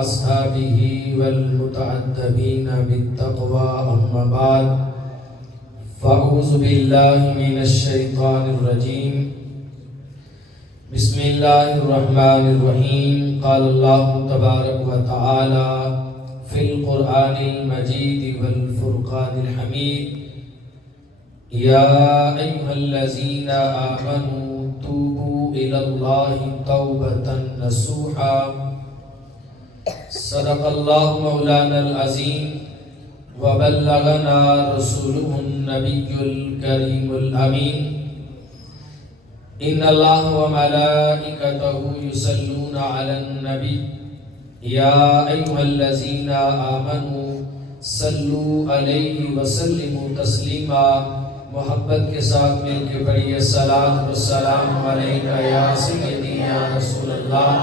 أصحابه والمتعدبين بالتقوى أما بعد فأعوذ بالله من الشيطان الرجيم بسم الله الرحمن الرحيم قال الله تبارك وتعالى في القرآن المجيد والفرقان الحميد يا أيها الذين آمنوا توبوا إلى الله توبة نصوحا صدق الله مولانا العظيم وبلغنا رسوله النبي الكريم الأمين إن الله وملائكته يصلون على النبي يا أيها الذين آمنوا صلوا عليه وسلموا تسلیما. محبت کے ساتھ مل کے پڑھیے الصلاۃ والسلام علیکہ یا سیدی یا رسول اللہ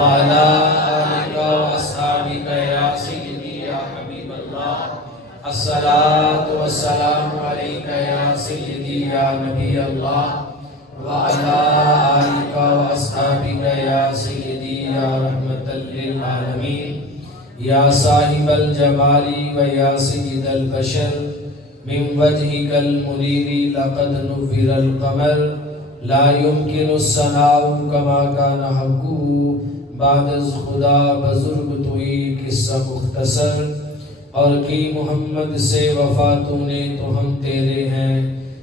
وعلی آلک واصحابک یا سیدی یا حبیب اللہ. الصلاۃ والسلام علیکہ یا سیدی یا نبی اللہ وعلی آلک واصحابک یا سیدی یا رحمۃ للعالمین. یا صاحب الجمال و یا سید البشر من وجهك المنير لقد نور القمر لا يمكن الثناء كما كان حقه بعد از خدا بزرگ توئی قصہ مختصر. اور کی محمد سے وفا تو نے تو ہم تیرے ہیں،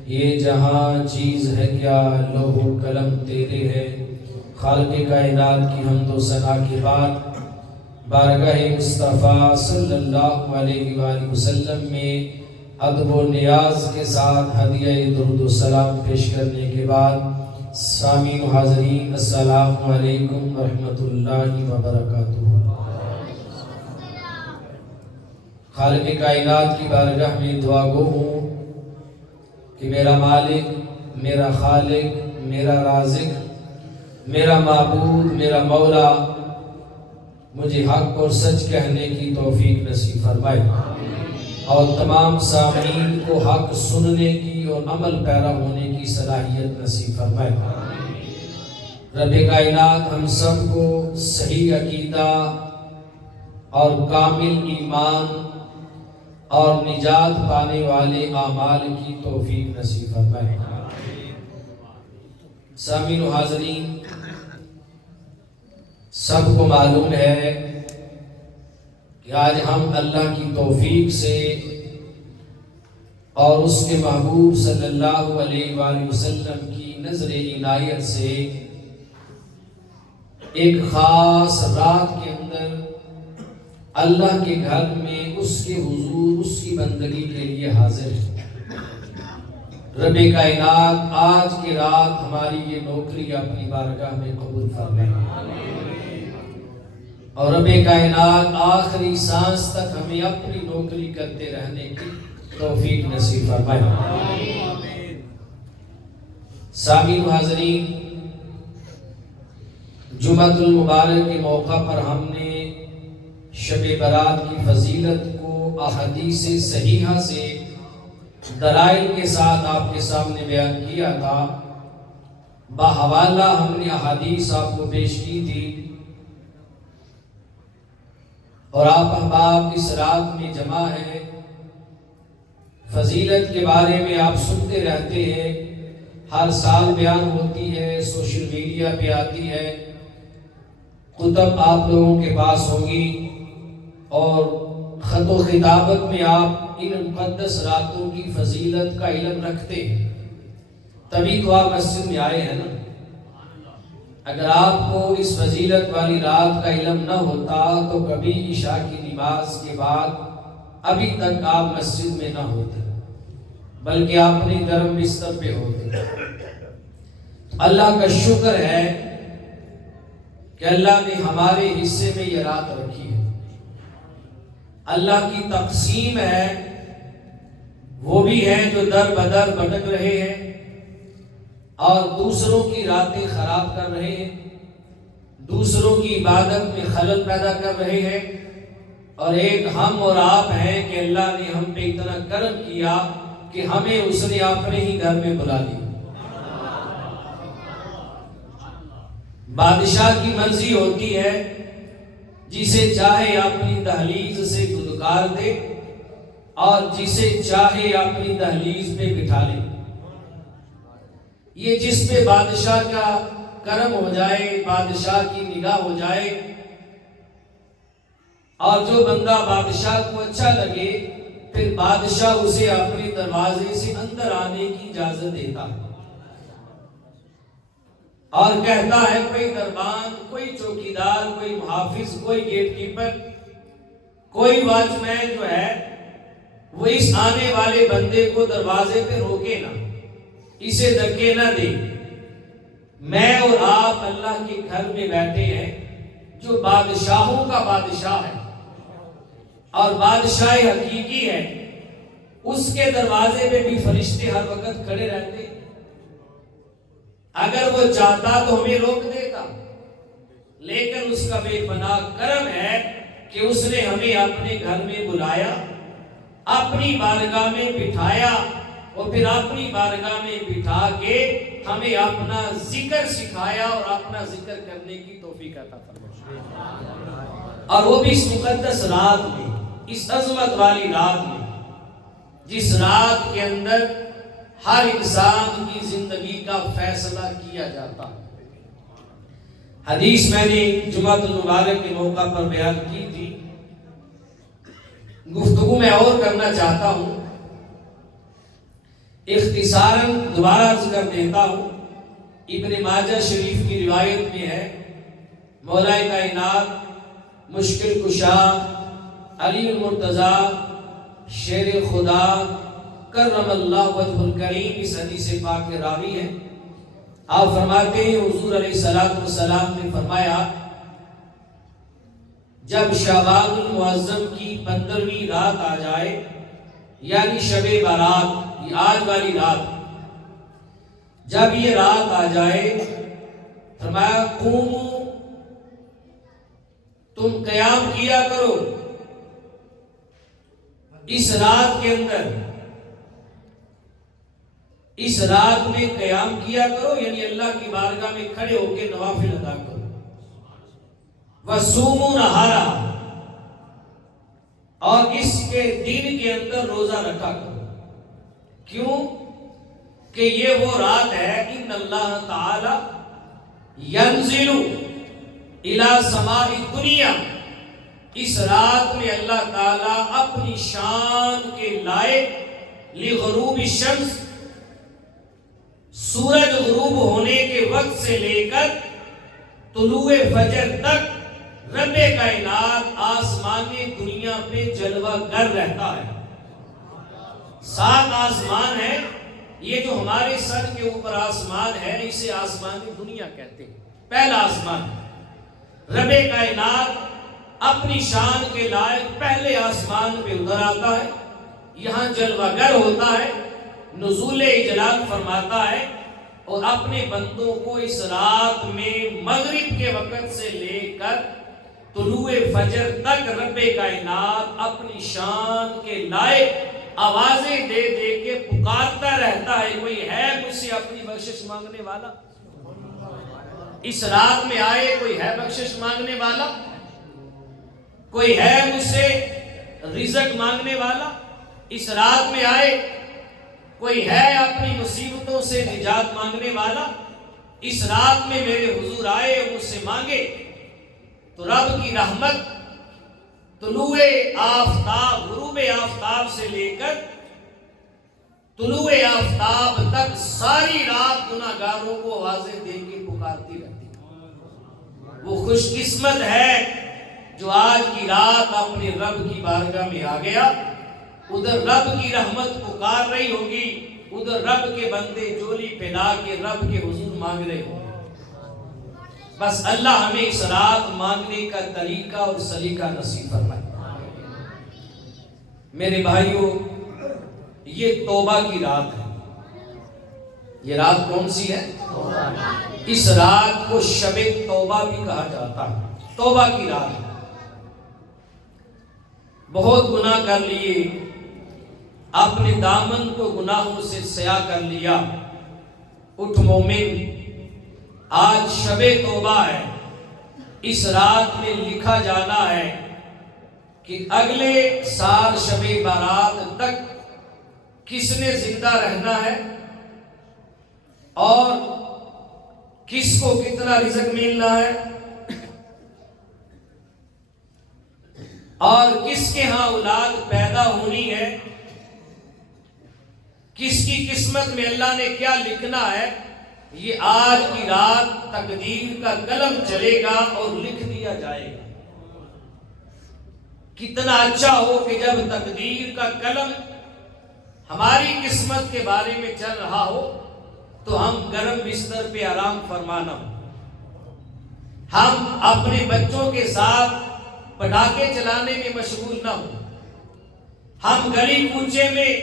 یہ جہاں چیز ہے کیا لوح و قلم تیرے ہے. خالق کائنات کی حمد و ثنا کے بعد بارگاہ مصطفیٰ صلی اللہ علیہ وآلہ وسلم میں ادب و نیاز کے ساتھ ہدیہ درود و سلام پیش کرنے کے بعد سامعین و حاضرین السلام علیکم ورحمۃ اللہ وبرکاتہ. خالق کائنات کی بارگاہ میں دعا گو ہوں کہ میرا مالک، میرا خالق، میرا رازق، میرا معبود، میرا مولا مجھے حق اور سچ کہنے کی توفیق نصیب فرمائے اور تمام سامعین کو حق سننے کی اور عمل پیرا ہونے کی صلاحیت نصیب فرمائے. رب کائنات ہم سب کو صحیح عقیدہ اور کامل ایمان اور نجات پانے والے اعمال کی توفیق نصیب فرمائے. سامعین و حاضرین، سب کو معلوم ہے کہ آج ہم اللہ کی توفیق سے اور اس کے محبوب صلی اللہ علیہ وآلہ وسلم کی نظر عنایت سے ایک خاص رات کے اندر اللہ کے گھر میں اس کے حضور، اس کی بندگی کے لیے حاضر ہیں. رب کائنات آج کی رات ہماری یہ نوکری اپنی بارگاہ میں قبول فرمائے اور رب کائنات آخری سانس تک ہمیں اپنی نوکری کرتے رہنے کی توفیق نصیب فرمائے. سامعین و حاضرین، جمعۃ المبارک کے موقع پر ہم نے شب برات کی فضیلت کو احادیث صحیحہ سے دلائل کے ساتھ آپ کے سامنے بیان کیا تھا. بحوالہ ہم نے احادیث آپ کو پیش کی تھی اور آپ احباب اس رات میں جمع ہے. فضیلت کے بارے میں آپ سنتے رہتے ہیں، ہر سال بیان ہوتی ہے، سوشل میڈیا پہ آتی ہے، کتب آپ لوگوں کے پاس ہوگی اور خط و خطابت میں آپ ان مقدس راتوں کی فضیلت کا علم رکھتے ہیں. تبھی تو آپ مسجد میں آئے ہیں نا. اگر آپ کو اس فضیلت والی رات کا علم نہ ہوتا تو کبھی عشاء کی نماز کے بعد ابھی تک آپ مسجد میں نہ ہوتے، بلکہ آپ اپنے گرم بستر پہ ہوتے. اللہ کا شکر ہے کہ اللہ نے ہمارے حصے میں یہ رات رکھی ہے. اللہ کی تقسیم ہے، وہ بھی ہیں جو در بدر بھٹک رہے ہیں اور دوسروں کی راتیں خراب کر رہے ہیں، دوسروں کی عبادت میں خلل پیدا کر رہے ہیں، اور ایک ہم اور آپ ہیں کہ اللہ نے ہم پہ اتنا کرم کیا کہ ہمیں اس نے اپنے ہی گھر میں بلا لیا. بادشاہ کی مرضی ہوتی ہے جسے چاہے اپنی دہلیز سے دودکار دے اور جسے چاہے اپنی دہلیز پہ بٹھا لے۔ یہ جس پہ بادشاہ کا کرم ہو جائے، بادشاہ کی نگاہ ہو جائے، اور جو بندہ بادشاہ کو اچھا لگے، پھر بادشاہ اسے اپنے دروازے سے اندر آنے کی اجازت دیتا ہے اور کہتا ہے کوئی دربان، کوئی چوکیدار، کوئی محافظ، کوئی گیٹ کیپر، کوئی واچ مین جو ہے وہ اس آنے والے بندے کو دروازے پہ روکے نہ، اسے دھکے نہ دے۔ میں اور آپ اللہ کے گھر میں بیٹھے ہیں جو بادشاہوں کا بادشاہ ہے اور بادشاہ حقیقی ہے، اس کے دروازے پہ بھی فرشتے ہر وقت کھڑے رہتے۔ اگر وہ چاہتا تو ہمیں روک دیتا، لیکن اس کا بے پناہ کرم ہے کہ اس نے ہمیں اپنے گھر میں بلایا، اپنی بارگاہ میں بٹھایا اور پھر اپنی بارگاہ میں بٹھا کے ہمیں اپنا ذکر سکھایا اور اپنا ذکر کرنے کی توفیق عطا فرمایا، اور وہ بھی اس مقدس رات میں، اس عظمت والی رات میں، جس رات کے اندر ہر انسان کی زندگی کا فیصلہ کیا جاتا ہے۔ حدیث میں نے جمعہ المبارک کے موقع پر بیان کی تھی، گفتگو میں اور کرنا چاہتا ہوں، اختصاراً دوبارہ عرض کر دیتا ہوں۔ ابن ماجہ شریف کی روایت میں ہے، مولا کائنات، مشکل کشا، علی المرتضی، شیر خدا، کرم اللہ وجہ الکریم، اس حدیث پاک کے راوی ہیں۔ آپ فرماتے ہیں حضور علیہ الصلوۃ والسلام نے فرمایا، جب شعبان المعظم کی 15ویں رات آ جائے، یعنی شب بارات، یہ آج والی رات، جب یہ رات آ جائے، فرمایا قوموا، تم قیام کیا کرو اس رات کے اندر، اس رات میں قیام کیا کرو، یعنی اللہ کی بارگاہ میں کھڑے ہو کے نوافل ادا کرو۔ وَصُومُوا نَهَارًا، اور اس کے دن کے اندر روزہ رکھا کرو۔ کیوں کہ یہ وہ رات ہے، ان اللہ تعالی ینزل الی سماء الدنیا، اس رات میں اللہ تعالیٰ اپنی شان کے لائق لغروب الشمس، سورج غروب ہونے کے وقت سے لے کر طلوع فجر تک رب کائنات آسمان دنیا پہ جلوہ گر رہتا ہے۔ 7 آسمان ہے، یہ جو ہمارے سر کے اوپر آسمان ہے اسے آسمان دنیا کہتے ہیں۔ پہلا آسمان، رب کائنات اپنی شان کے لائق پہلے آسمان پہ اتر آتا ہے، یہاں جلوہ گر ہوتا ہے، نزول اجلال فرماتا ہے، اور اپنے بندوں کو اس رات میں مغرب کے وقت سے لے کر طلوع فجر تک رب کائنات اپنی شان کے لائق آوازیں دے دے کے پکارتا رہتا ہے، کوئی ہے مجھ سے اپنی بخشش مانگنے والا؟ اس رات میں آئے، کوئی ہے بخشش مانگنے والا؟ کوئی ہے مجھ سے رزق مانگنے والا؟ اس رات میں آئے، کوئی ہے اپنی مصیبتوں سے نجات مانگنے والا؟ اس رات میں میرے حضور آئے، مجھ سے مانگے تو رب کی رحمت طلوع آفتاب، غروب آفتاب سے لے کر طلوع آفتاب تک ساری رات گناہگاروں کو آوازیں دے کے پکارتی رہتی۔ وہ خوش قسمت ہے جو آج کی رات اپنے رب کی بارگاہ میں آ گیا، ادھر رب کی رحمت پکار رہی ہوگی، ادھر رب کے بندے جولی پھیلا کے رب کے حضور مانگ رہے ہوں۔ بس اللہ ہمیں اس رات مانگنے کا طریقہ اور سلیقہ نصیب فرمائے۔ میرے بھائیوں، یہ توبہ کی رات ہے۔ یہ رات کون سی ہے؟ اس رات کو شب توبہ بھی کہا جاتا ہے، توبہ کی رات ہے۔ بہت گناہ کر لیے، اپنے دامن کو گناہوں سے سیاہ کر لیا، اٹھ مومن، آج شب توبہ ہے، اس رات میں لکھا جانا ہے کہ اگلے سال شب بارات تک کس نے زندہ رہنا ہے اور کس کو کتنا رزق ملنا ہے اور کس کے ہاں اولاد پیدا ہونی ہے، کس کی قسمت میں اللہ نے کیا لکھنا ہے، یہ آج کی رات تقدیر کا قلم چلے گا اور لکھ دیا جائے گا۔ کتنا اچھا ہو کہ جب تقدیر کا قلم ہماری قسمت کے بارے میں چل رہا ہو تو ہم گرم بستر پہ آرام فرمانا ہو، ہم اپنے بچوں کے ساتھ پٹاخے چلانے میں مشغول نہ ہو، ہم گلی کوچے میں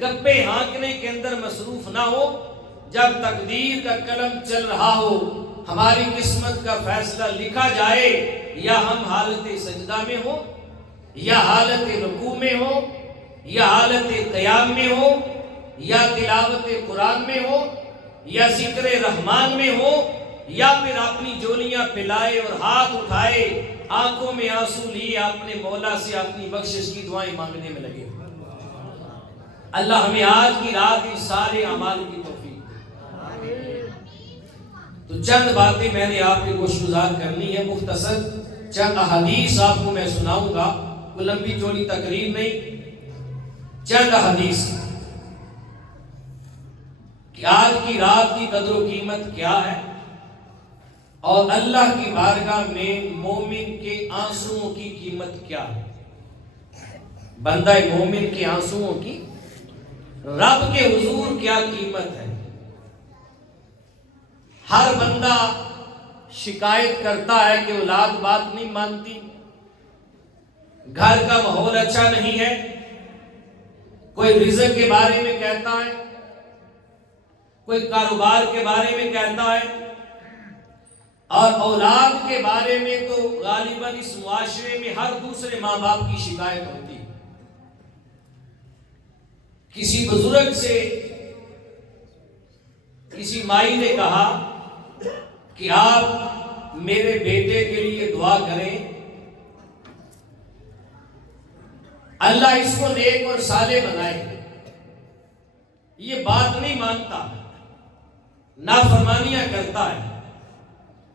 گپے ہانکنے کے اندر مصروف نہ ہو۔ جب تقدیر کا قلم چل رہا ہو، ہماری قسمت کا فیصلہ لکھا جائے، یا ہم حالت سجدہ میں ہو، یا حالت رکوع میں ہو، یا حالت قیام میں ہو، یا تلاوت قرآن میں ہو، یا ذکر رحمان میں ہو، یا پھر اپنی جولیاں پھیلائے اور ہاتھ اٹھائے، آنکھوں میں آنسو لیے اپنے مولا سے اپنی بخشش کی دعائیں مانگنے میں لگے۔ اللہ ہمیں آج کی رات ان سارے اعمال کی توفیق دے۔ تو چند باتیں میں نے آپ کے گوش گزار کرنی ہے، مختصر چند احادیث آپ کو میں سناؤں گا، کوئی لمبی چوڑی تقریر نہیں، چند احادیث کہ آج کی رات کی قدر و قیمت کیا ہے اور اللہ کی بارگاہ میں مومن کے آنسوؤں کی قیمت کیا ہے۔ بندہ مومن کے آنسوؤں کی رب کے حضور کیا قیمت ہے۔ ہر بندہ شکایت کرتا ہے کہ اولاد بات نہیں مانتی، گھر کا ماحول اچھا نہیں ہے، کوئی رزق کے بارے میں کہتا ہے، کوئی کاروبار کے بارے میں کہتا ہے، اور اولاد کے بارے میں تو غالباً اس معاشرے میں ہر دوسرے ماں باپ کی شکایت ہوتی ہے۔ کسی بزرگ سے کسی مائی نے کہا کہ آپ میرے بیٹے کے لیے دعا کریں، اللہ اس کو نیک اور صالح بنائے۔ یہ بات نہیں مانتا، نافرمانیاں کرتا ہے۔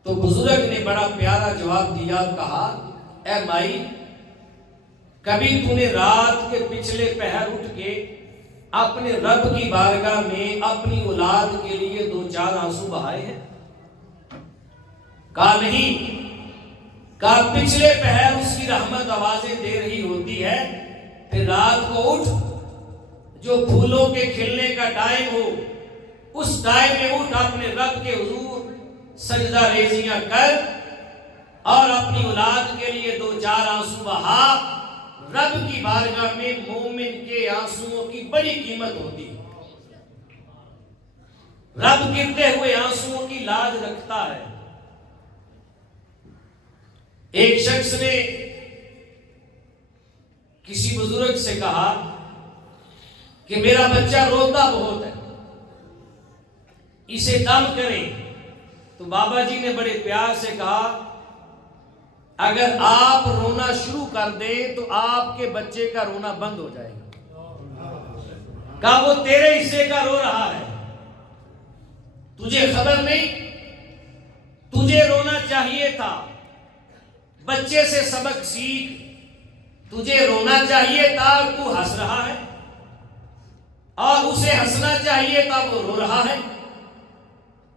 تو بزرگ نے بڑا پیارا جواب دیا اور کہا، اے مائی، کبھی تو نے رات کے پچھلے پہر اٹھ کے اپنے رب کی بارگاہ میں اپنی اولاد کے لیے 2-4 آنسو بہائے ہیں؟ کہا نہیں۔ کہا پچھلے پہر اس کی رحمت آوازیں دے رہی ہوتی ہے، پھر رات کو اٹھ، جو پھولوں کے کھلنے کا ٹائم ہو اس ٹائم میں اٹھ، اپنے رب کے حضور سجدہ ریزیاں کر اور اپنی اولاد کے لیے 2-4 آنسو بہا۔ رب کی بارگاہ میں مومن کے آنسوؤں کی بڑی قیمت ہوتی ہے۔ رب گرتے ہوئے آنسوؤں کی لاج رکھتا ہے۔ ایک شخص نے کسی بزرگ سے کہا کہ میرا بچہ روتا بہت ہے، اسے دم کریں۔ تو بابا جی نے بڑے پیار سے کہا، اگر آپ رونا شروع کر دیں تو آپ کے بچے کا رونا بند ہو جائے گا۔ کہا وہ تیرے حصے کا رو رہا ہے، تجھے خبر نہیں؟ تجھے رونا چاہیے تھا، بچے سے سبق سیکھ، تجھے رونا چاہیے تھا اور تو ہنس رہا ہے، اور اسے ہنسنا چاہیے تھا وہ رو رہا ہے۔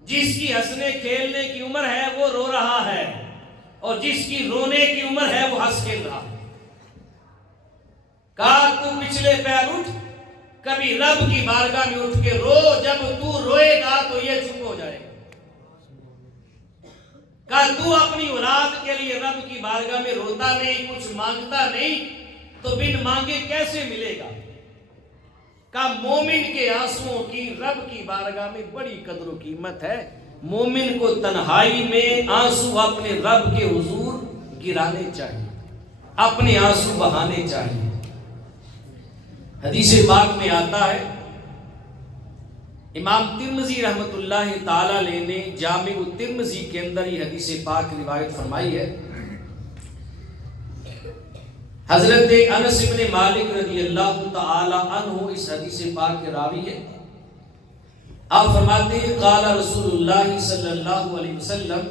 جس کی ہنسنے کھیلنے کی عمر ہے وہ رو رہا ہے، اور جس کی رونے کی عمر ہے وہ ہنس کھیل رہا ہے۔ کہا تو پچھلے پیر اٹھ، کبھی رب کی بارگاہ میں اٹھ کے رو، جب تو روئے گا تو یہ چپ ہو جائے گا۔ کہا تو اپنی اولاد کے لیے رب کی بارگاہ میں روتا نہیں، کچھ مانگتا نہیں، تو بن مانگے کیسے ملے گا؟ کہا مومن کے آنسوؤں کی رب کی بارگاہ میں بڑی قدر و قیمت ہے۔ مومن کو تنہائی میں آنسو اپنے رب کے حضور گرانے چاہیے، اپنے آنسو بہانے چاہیے۔ حدیث پاک میں آتا ہے امام ترمذی رحمۃ اللہ تعالی علیہ نے جامع الترمذی کے اندر یہ حدیث پاک روایت فرمائی ہے. حضرت انس بن مالک رضی اللہ تعالی عنہ اس حدیث پاک کے راوی ہیں. آپ فرماتے ہیں قال رسول اللہ صلی اللہ علیہ وسلم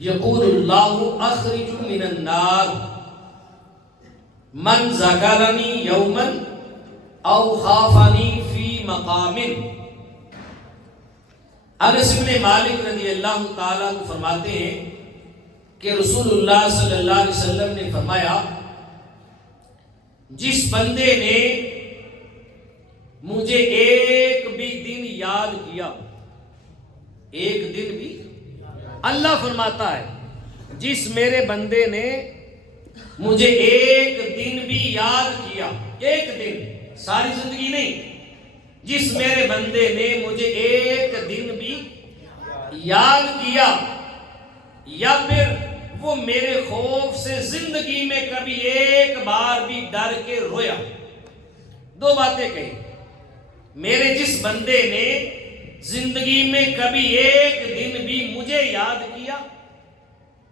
یقول اللہ اخرج من النار من ذکرنی یوما او خافنی فی مقام. انس بن مالک رضی اللہ تعالیٰ عنہ فرماتے ہیں کہ رسول اللہ صلی اللہ علیہ وسلم نے فرمایا جس بندے نے مجھے ایک بھی دن یاد کیا، ایک دن بھی، اللہ فرماتا ہے جس میرے بندے نے مجھے ایک دن بھی یاد کیا، ایک دن، ساری زندگی نہیں، جس میرے بندے نے مجھے ایک دن بھی یاد کیا، یا پھر وہ میرے خوف سے زندگی میں کبھی ایک بار بھی ڈر کے رویا. دو باتیں کہی، میرے جس بندے نے زندگی میں کبھی ایک دن بھی مجھے یاد کیا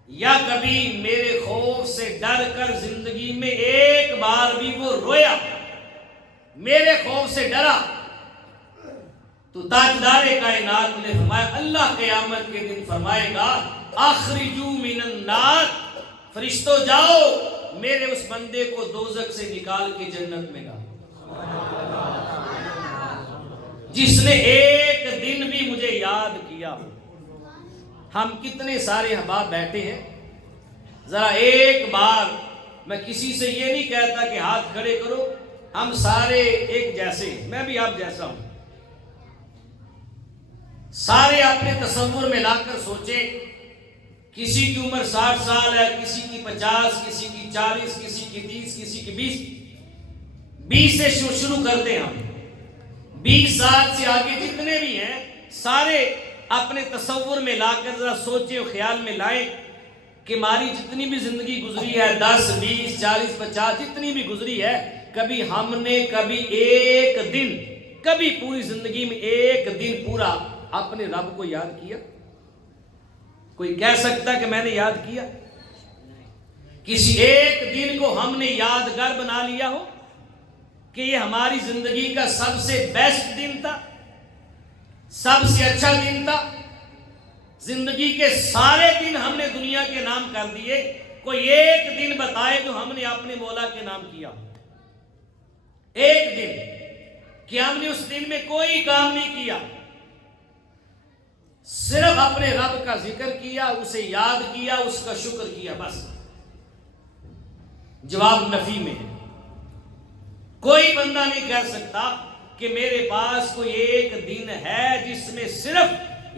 یا کبھی میرے خوف سے ڈر کر زندگی میں ایک بار بھی وہ رویا، میرے خوف سے ڈرا، تو تاجدار کائنات نے فرمایا اللہ قیامت کے دن فرمائے گا اخرجو من النار، فرشتوں جاؤ میرے اس بندے کو دوزخ سے نکال کے جنت میں ڈالو جس نے ایک دن بھی مجھے یاد کیا. ہم کتنے سارے احباب بیٹھے ہیں، ذرا ایک بار، میں کسی سے یہ نہیں کہتا کہ ہاتھ کھڑے کرو، ہم سارے ایک جیسے ہیں، میں بھی آپ جیسا ہوں، سارے اپنے تصور میں لا کر سوچیں. کسی کی عمر 60 سال ہے، کسی کی 50، کسی کی 40، کسی کی 30، کسی کی 20 سے شروع کرتے ہیں ہم. 20 سال سے آگے جتنے بھی ہیں سارے اپنے تصور میں لا کر ذرا سوچیں اور خیال میں لائیں کہ ہماری جتنی بھی زندگی گزری ہے، 10، 20، 40، 50 جتنی بھی گزری ہے، کبھی ہم نے کبھی ایک دن، کبھی پوری زندگی میں ایک دن پورا اپنے رب کو یاد کیا؟ کوئی کہہ سکتا کہ میں نے یاد کیا؟ کسی ایک دن کو ہم نے یادگار بنا لیا ہو کہ یہ ہماری زندگی کا سب سے بیسٹ دن تھا، سب سے اچھا دن تھا، زندگی کے سارے دن ہم نے دنیا کے نام کر دیے، کوئی ایک دن بتائے جو ہم نے اپنے مولا کے نام کیا؟ ایک دن کہ ہم نے اس دن میں کوئی کام نہیں کیا، صرف اپنے رب کا ذکر کیا، اسے یاد کیا، اس کا شکر کیا، بس. جواب نفی میں ہے. کوئی بندہ نہیں کہہ سکتا کہ میرے پاس کوئی ایک دن ہے جس میں صرف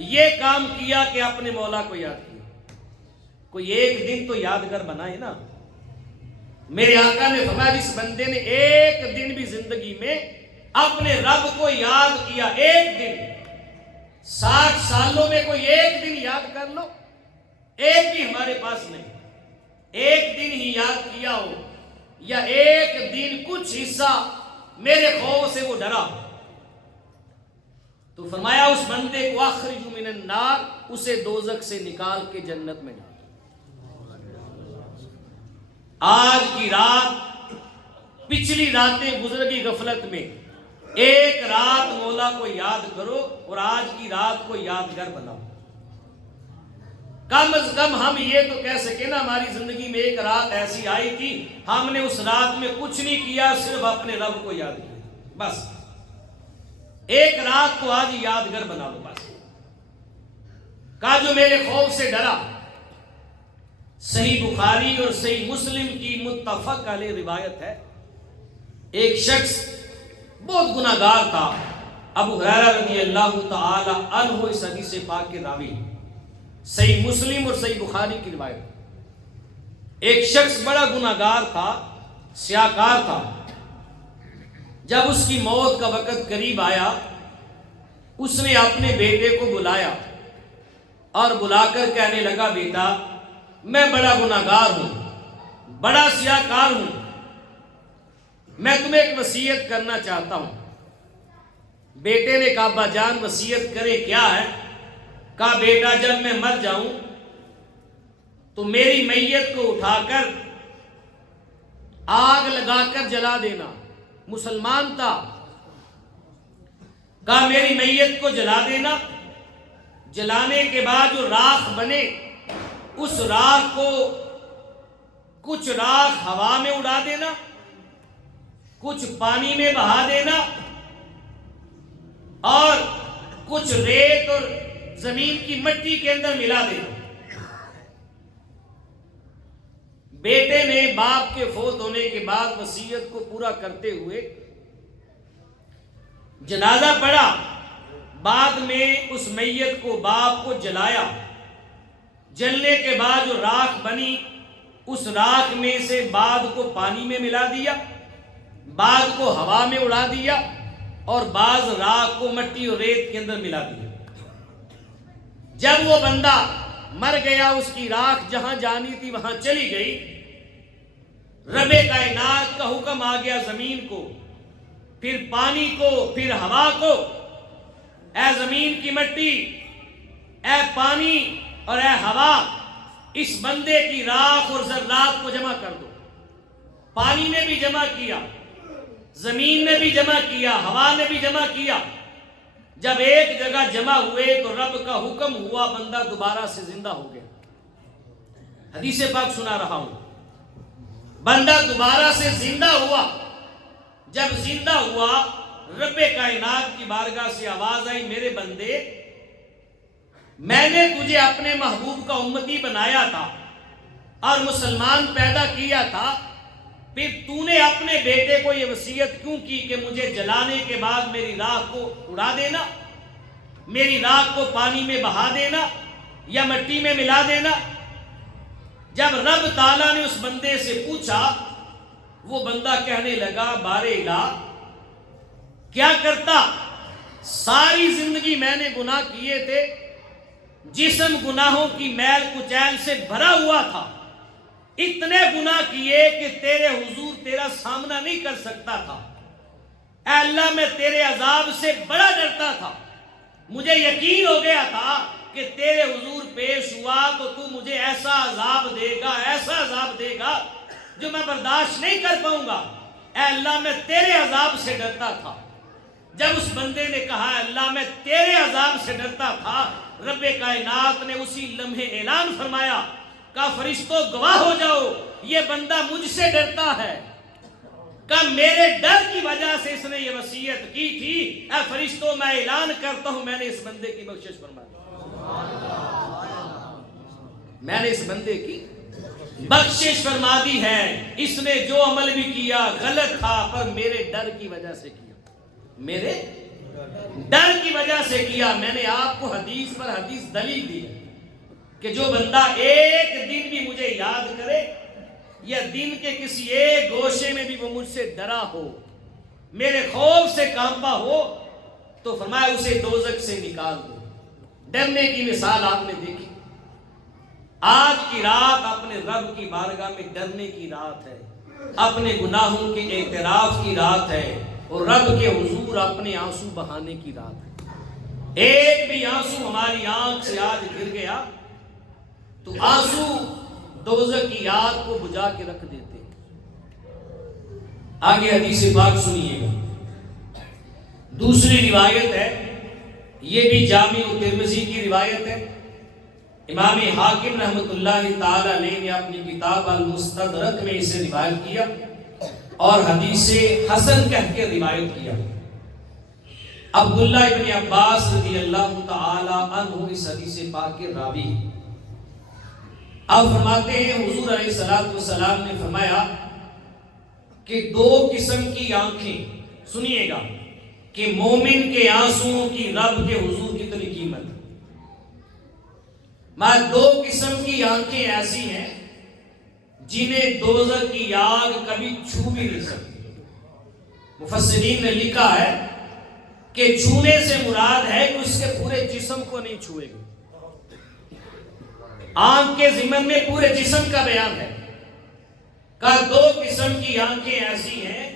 یہ کام کیا کہ اپنے مولا کو یاد کیا. کوئی ایک دن تو یادگار بنائے نا. میرے آقا نے فرمایا جس بندے نے ایک دن بھی زندگی میں اپنے رب کو یاد کیا، ایک دن، 60 سالوں میں کوئی ایک دن یاد کر لو، ایک بھی ہمارے پاس نہیں، ایک دن ہی یاد کیا ہو یا ایک دن کچھ حصہ میرے خوف سے وہ ڈرا، تو فرمایا اس بندے کو اخرج من النار، اسے دوزخ سے نکال کے جنت میں ڈال. آج کی رات، پچھلی راتیں گزرگی غفلت میں، ایک رات مولا کو یاد کرو اور آج کی رات کو یادگار بناؤ. کم از کم ہم یہ تو کہہ سکے نا ہماری زندگی میں ایک رات ایسی آئی تھی ہم نے اس رات میں کچھ نہیں کیا، صرف اپنے رب کو یاد کیا، بس ایک رات کو آج یادگار بنا دو. بس کہا جو میرے خوف سے ڈرا. صحیح بخاری اور صحیح مسلم کی متفق علیہ روایت ہے، ایک شخص بہت گناہگار تھا، ابو ہریرہ رضی اللہ تعالی عنہ اس حدیث پاک کے راوی، صحیح مسلم اور صحیح بخاری کی روایت. ایک شخص بڑا گناہگار تھا، سیاہکار تھا. جب اس کی موت کا وقت قریب آیا، اس نے اپنے بیٹے کو بلایا اور بلا کر کہنے لگا بیٹا میں بڑا گناہگار ہوں، بڑا سیاہکار ہوں، میں تمہیں ایک وصیت کرنا چاہتا ہوں. بیٹے نے کہا ابا جان وصیت کرے کیا ہے؟ کہا بیٹا جب میں مر جاؤں تو میری میت کو اٹھا کر آگ لگا کر جلا دینا۔ مسلمان تھا۔ کہا میری میت کو جلا دینا، جلانے کے بعد جو راکھ بنے اس راکھ کو کچھ راکھ ہوا میں اڑا دینا، کچھ پانی میں بہا دینا، اور کچھ ریت اور زمین کی مٹی کے اندر ملا دینا۔ بیٹے نے باپ کے فوت ہونے کے بعد وصیت کو پورا کرتے ہوئے جنازہ پڑھا، بعد میں اس میت کو باپ کو جلایا، جلنے کے بعد جو راکھ بنی اس راکھ میں سے بعد کو پانی میں ملا دیا، بعد کو ہوا میں اڑا دیا، اور بعض راکھ کو مٹی اور ریت کے اندر ملا دیا۔ جب وہ بندہ مر گیا، اس کی راکھ جہاں جانی تھی وہاں چلی گئی، رب کائنات کا حکم آ گیا زمین کو، پھر پانی کو، پھر ہوا کو، اے زمین کی مٹی، اے پانی اور اے ہوا، اس بندے کی راکھ اور ذرات کو جمع کر دو۔ پانی نے بھی جمع کیا، زمین نے بھی جمع کیا، ہوا نے بھی جمع کیا۔ جب ایک جگہ جمع ہوئے تو رب کا حکم ہوا، بندہ دوبارہ سے زندہ ہو گیا۔ حدیث پاک سنا رہا ہوں، بندہ دوبارہ سے زندہ ہوا۔ جب زندہ ہوا، رب کائنات کی بارگاہ سے آواز آئی، میرے بندے، میں نے تجھے اپنے محبوب کا امتی بنایا تھا اور مسلمان پیدا کیا تھا، پھر تو نے اپنے بیٹے کو یہ وصیت کیوں کی کہ مجھے جلانے کے بعد میری راکھ کو اڑا دینا، میری راکھ کو پانی میں بہا دینا یا مٹی میں ملا دینا؟ جب رب تعالیٰ نے اس بندے سے پوچھا، وہ بندہ کہنے لگا، بار الہ کیا کرتا، ساری زندگی میں نے گناہ کیے تھے، جسم گناہوں کی میل کچیل سے بھرا ہوا تھا، اتنے گناہ کیے کہ تیرے حضور تیرا سامنا نہیں کر سکتا تھا۔ اے اللہ میں تیرے عذاب سے بڑا ڈرتا تھا، مجھے یقین ہو گیا تھا کہ تیرے حضور پیش ہوا تو مجھے ایسا عذاب دے گا، ایسا عذاب دے گا جو میں برداشت نہیں کر پاؤں گا۔ اے اللہ میں تیرے عذاب سے ڈرتا تھا۔ جب اس بندے نے کہا اللہ میں تیرے عذاب سے ڈرتا تھا، رب کائنات نے اسی لمحے اعلان فرمایا، کہا فرشتوں گواہ ہو جاؤ، یہ بندہ مجھ سے ڈرتا ہے، کہا میرے ڈر کی وجہ سے اس نے یہ وصیت کی تھی۔ اے فرشتوں میں اعلان کرتا ہوں، میں نے اس بندے کی بخشش فرما دی، میں نے اس بندے کی بخشش فرما دی ہے۔ اس نے جو عمل بھی کیا غلط تھا، پر میرے ڈر کی وجہ سے کیا، میرے ڈر کی وجہ سے کیا۔ میں نے آپ کو حدیث پر حدیث دلیل دی کہ جو بندہ ایک دن بھی مجھے یاد کرے یا دن کے کسی ایک گوشے میں بھی وہ مجھ سے ڈرا ہو، میرے خوف سے کانپا ہو، تو فرمایا اسے دوزخ سے نکال دو۔ ڈرنے کی مثال آپ نے دیکھی، آج کی رات اپنے رب کی بارگاہ میں ڈرنے کی رات ہے، اپنے گناہوں کے اعتراف کی رات ہے، اور رب کے حضور اپنے آنسو بہانے کی رات ہے۔ ایک بھی آنسو ہماری آنکھ سے آج گر گیا تو آنسو دوزخ کی یاد کو بجھا کے رکھ دیتے۔ آگے حدیث پاک سنیے گا۔ دوسری روایت ہے، یہ بھی جامع ترمذی کی روایت ہے، امام حاکم رحمۃ اللہ تعالی علیہ نے اپنی کتاب المستدرک میں اسے روایت کیا اور حدیث حسن کہہ کے روایت کیا۔ عبداللہ ابن عباس رضی اللہ تعالی عنہ اس حدیث پاک کے راوی، آپ فرماتے ہیں حضور علیہ الصلوۃ والسلام نے فرمایا کہ دو قسم کی آنکھیں، سنیے گا کہ مومن کے آنسوؤں کی رب کے حضور کتنی قیمت ہے۔ دو قسم کی آنکھیں ایسی ہیں جنہیں دوزخ کی آگ کبھی چھو بھی نہیں سکتی۔ مفسرین نے لکھا ہے کہ چھونے سے مراد ہے کہ اس کے پورے جسم کو نہیں چھوئے گی۔ آنکھ کے ضمن میں پورے جسم کا بیان ہے۔ کہا دو قسم کی آنکھیں ایسی ہیں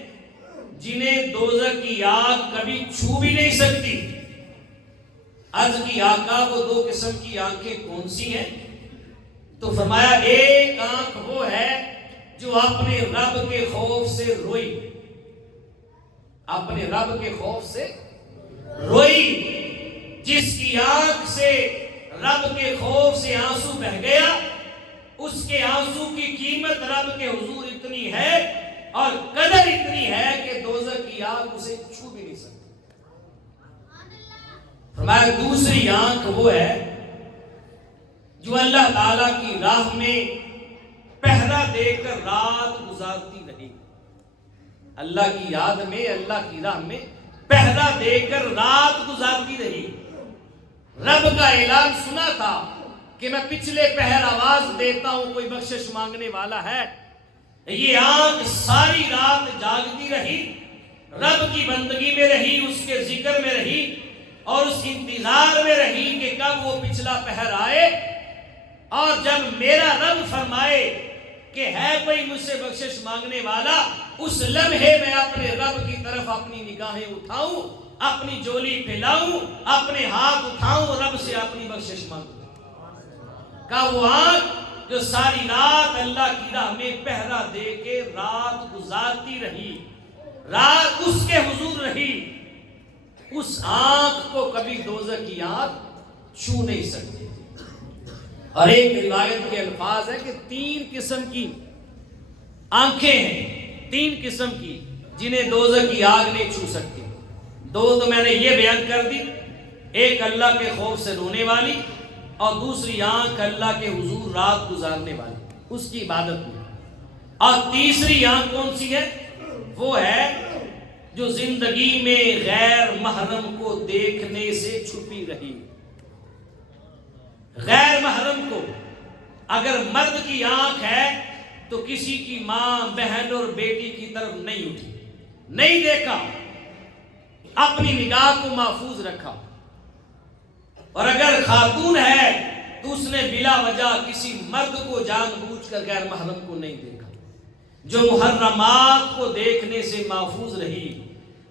جنہیں دوزخ کی آگ کبھی چھو بھی نہیں سکتی۔ عرض کی آقا وہ دو قسم کی آنکھیں کون سی ہیں؟ تو فرمایا ایک آنکھ وہ ہے جو اپنے رب کے خوف سے روئی، اپنے رب کے خوف سے روئی، جس کی آنکھ سے رب کے خوف سے آنسو بہ گیا، اس کے آنسو کی قیمت رب کے حضور اتنی ہے اور قدر اتنی ہے کہ دوزخ کی آگ اسے چھو بھی نہیں سکتی۔ فرمایا دوسری آنکھ وہ ہے جو اللہ تعالی کی راہ میں پہرا دے کر رات گزارتی رہی، اللہ کی یاد میں، اللہ کی راہ میں پہرا دے کر رات گزارتی رہی۔ رب کا اعلان سنا تھا کہ میں پچھلے پہر آواز دیتا ہوں، کوئی بخشش مانگنے والا ہے۔ یہ آنکھ ساری رات جاگتی رہی، رب کی بندگی میں رہی، اس کے ذکر میں رہی اور اس انتظار میں رہی کہ کب وہ پچھلا پہر آئے اور جب میرا رب فرمائے کہ ہے کوئی مجھ سے بخشش مانگنے والا، اس لمحے میں اپنے رب کی طرف اپنی نگاہیں اٹھاؤں، اپنی جولی پھیلاؤں، اپنے ہاتھ اٹھاؤں، رب سے اپنی بخشش مانگوں۔ کہ وہ آنکھ جو ساری رات اللہ کی راہ میں پہرا دے کے رات گزارتی رہی، رات اس کے حضور رہی، اس آنکھ کو کبھی دوزخ کی آگ چھو نہیں سکتی۔ اور ایک روایت کے الفاظ ہے کہ 3 قسم کی آنکھیں ہیں، 3 قسم کی جنہیں دوزخ کی آگ نہیں چھو سکتی۔ 2 تو میں نے یہ بیان کر دی، ایک اللہ کے خوف سے رونے والی اور دوسری آنکھ اللہ کے حضور رات گزارنے والی، اس کی عبادت میں۔ اور تیسری آنکھ کون سی ہے؟ وہ ہے جو زندگی میں غیر محرم کو دیکھنے سے چھپی رہی۔ غیر محرم کو، اگر مرد کی آنکھ ہے تو کسی کی ماں، بہن اور بیٹی کی طرف نہیں اٹھی، نہیں دیکھا، اپنی نگاہ کو محفوظ رکھا۔ اور اگر خاتون ہے تو اس نے بلا وجہ کسی مرد کو جان بوجھ کر غیر محرم کو نہیں دیکھا۔ جو محرمات کو دیکھنے سے محفوظ رہی،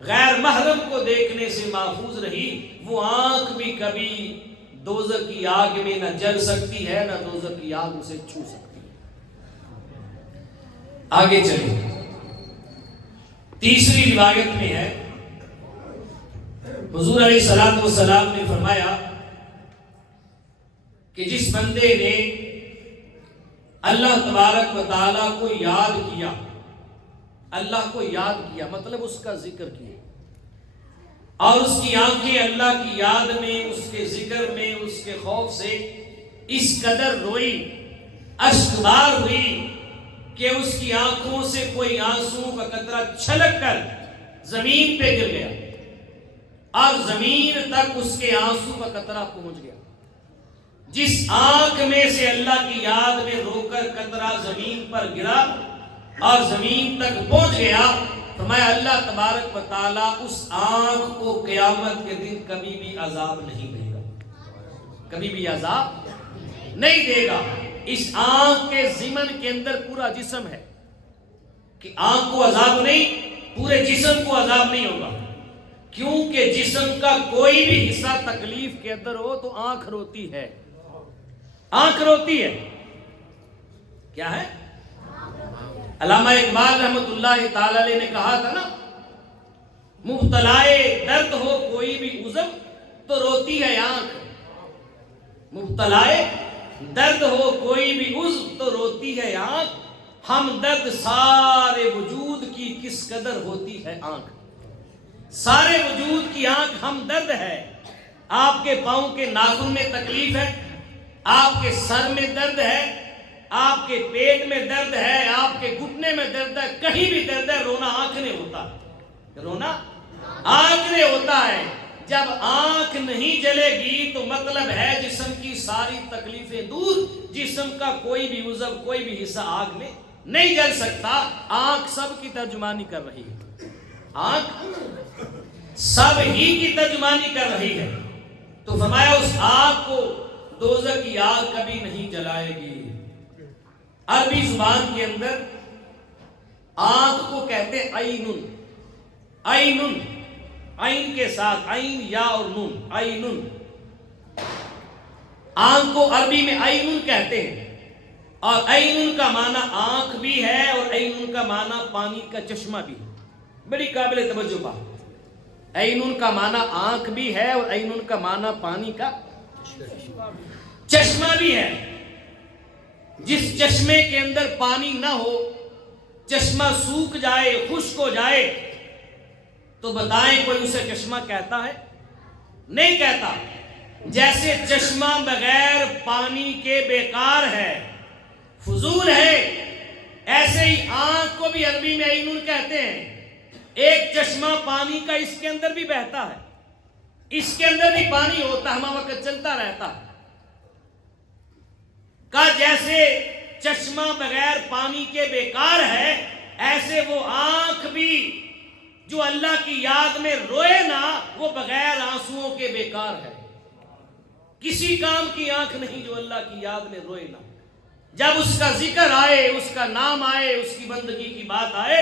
غیر محرم کو دیکھنے سے محفوظ رہی، وہ آنکھ بھی کبھی دوزخ کی آگ میں نہ جل سکتی ہے، نہ دوزخ کی آگ اسے چھو سکتی ہے۔ آگے چلیں، تیسری روایت میں ہے حضور علیہ السلام نے فرمایا کہ جس بندے نے اللہ تبارک و تعالیٰ کو یاد کیا، اللہ کو یاد کیا مطلب اس کا ذکر کیا، اور اس کی آنکھیں اللہ کی یاد میں، اس کے ذکر میں، اس کے خوف سے اس قدر روئی، اشک بار ہوئی کہ اس کی آنکھوں سے کوئی آنسو کا قطرہ چھلک کر زمین پہ گر گیا اور زمین تک اس کے آنسو کا قطرہ پہنچ گیا۔ جس آنکھ میں سے اللہ کی یاد میں رو کر قطرہ زمین پر گرا اور زمین تک پہنچ گیا، فرمایا اللہ تبارک و تعالیٰ اس آنکھ کو قیامت کے دن کبھی بھی عذاب نہیں دے گا، کبھی بھی عذاب نہیں دے گا۔ اس آنکھ کے ضمن کے اندر پورا جسم ہے کہ آنکھ کو عذاب نہیں، پورے جسم کو عذاب نہیں ہوگا، کیونکہ جسم کا کوئی بھی حصہ تکلیف کے اندر ہو تو آنکھ روتی ہے، آنکھ روتی ہے۔ کیا ہے؟ علامہ اقبال رحمت اللہ تعالی علیہ نے کہا تھا نا، مبتلائے درد ہو کوئی بھی عضو تو روتی ہے آنکھ، مبتلائے درد ہو کوئی بھی عضو تو روتی ہے آنکھ، ہم درد سارے وجود کی کس قدر ہوتی ہے آنکھ۔ سارے وجود کی آنکھ ہم درد ہے۔ آپ کے پاؤں کے ناخن میں تکلیف ہے، آپ کے سر میں درد ہے، آپ کے پیٹ میں درد ہے، آپ کے گھٹنے میں درد ہے، کہیں بھی درد ہے، رونا آنکھ نے ہوتا ہے، رونا آنکھ نے ہوتا ہے۔ جب آنکھ نہیں جلے گی تو مطلب ہے جسم کی ساری تکلیفیں دور، جسم کا کوئی بھی عضو، کوئی بھی حصہ آگ میں نہیں جل سکتا۔ آنکھ سب کی ترجمانی کر رہی ہے، آنکھ سب ہی کی ترجمانی کر رہی ہے۔ تو فرمایا اس آگ کو دوزخ کی آگ کبھی نہیں جلائے گی۔ عربی زبان کے اندر آنکھ کو کہتے عینن، عینن، عین کے ساتھ، عین یا اور نون، عینن، آنکھ کو عربی میں عینن کہتے ہیں، اور عینن کا معنی آنکھ بھی ہے اور عینن کا معنی پانی کا چشمہ بھی ہے۔ بڑی قابل توجہ بات، عینن کا معنی آنکھ بھی ہے اور عینن کا معنی پانی کا چشمہ بھی ہے۔ جس چشمے کے اندر پانی نہ ہو، چشمہ سوکھ جائے، خشک ہو جائے، تو بتائیں کوئی اسے چشمہ کہتا ہے؟ نہیں کہتا۔ جیسے چشمہ بغیر پانی کے بیکار ہے، فضول ہے، ایسے ہی آنکھ کو بھی عربی میں عینن کہتے ہیں۔ ایک چشمہ پانی کا اس کے اندر بھی بہتا ہے، اس کے اندر بھی پانی ہوتا ہے، ہمہ وقت چلتا رہتا ہے۔ کہ جیسے چشمہ بغیر پانی کے بیکار ہے، ایسے وہ آنکھ بھی جو اللہ کی یاد میں روئے نا، وہ بغیر آنسوؤں کے بیکار ہے۔ کسی کام کی آنکھ نہیں جو اللہ کی یاد میں روئے نا۔ جب اس کا ذکر آئے، اس کا نام آئے، اس کی بندگی کی بات آئے،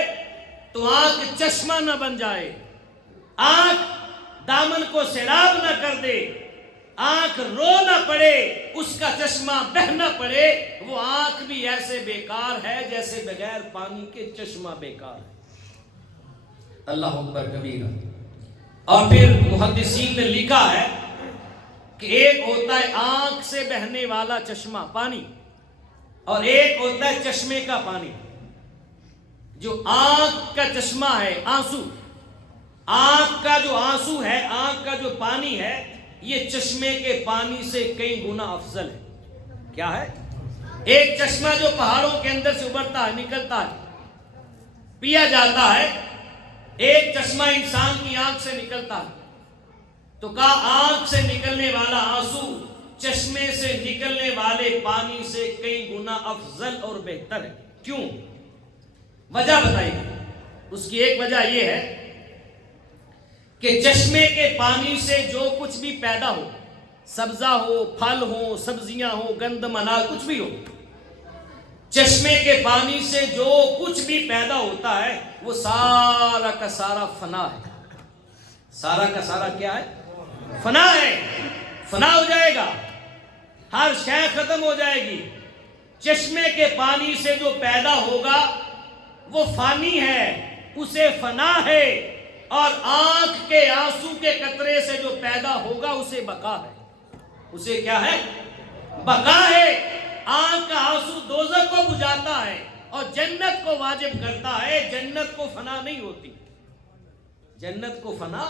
تو آنکھ چشمہ نہ بن جائے، آنکھ دامن کو سیراب نہ کر دے، آنکھ رو نہ پڑے، اس کا چشمہ بہ نہ پڑے، وہ آنکھ بھی ایسے بیکار ہے جیسے بغیر پانی کے چشمہ بیکار ہے۔ اللہ اکبر کبیرہ۔ اور پھر محدثین نے لکھا ہے کہ ایک ہوتا ہے آنکھ سے بہنے والا چشمہ پانی، اور ایک ہوتا ہے چشمے کا پانی۔ جو آنکھ کا چشمہ ہے، آنسو، آنکھ کا جو آنسو ہے، آنکھ کا جو پانی ہے، یہ چشمے کے پانی سے کئی گنا افضل ہے۔ کیا ہے؟ ایک چشمہ جو پہاڑوں کے اندر سے ابھرتا ہے، نکلتا ہے، پیا جاتا ہے، ایک چشمہ انسان کی آنکھ سے نکلتا ہے، تو کہا آنکھ سے نکلنے والا آنسو چشمے سے نکلنے والے پانی سے کئی گنا افضل اور بہتر ہے۔ کیوں؟ وجہ بتائی گئی۔ اس کی ایک وجہ یہ ہے کہ چشمے کے پانی سے جو کچھ بھی پیدا ہو، سبزہ ہو، پھل ہو، سبزیاں ہو، گندم، اناج، کچھ بھی ہو، چشمے کے پانی سے جو کچھ بھی پیدا ہوتا ہے وہ سارا کا سارا فنا ہے۔ سارا کا سارا کیا ہے؟ فنا ہے، فنا ہو جائے گا، ہر شے ختم ہو جائے گی۔ چشمے کے پانی سے جو پیدا ہوگا وہ فانی ہے، اسے فنا ہے، اور آنکھ کے آنسو کے قطرے سے جو پیدا ہوگا اسے بقا ہے۔ اسے کیا ہے؟ بقا ہے۔ آنکھ کا آنسو دوزخ کو بجھاتا ہے اور جنت کو واجب کرتا ہے۔ جنت کو فنا نہیں ہوتی، جنت کو فنا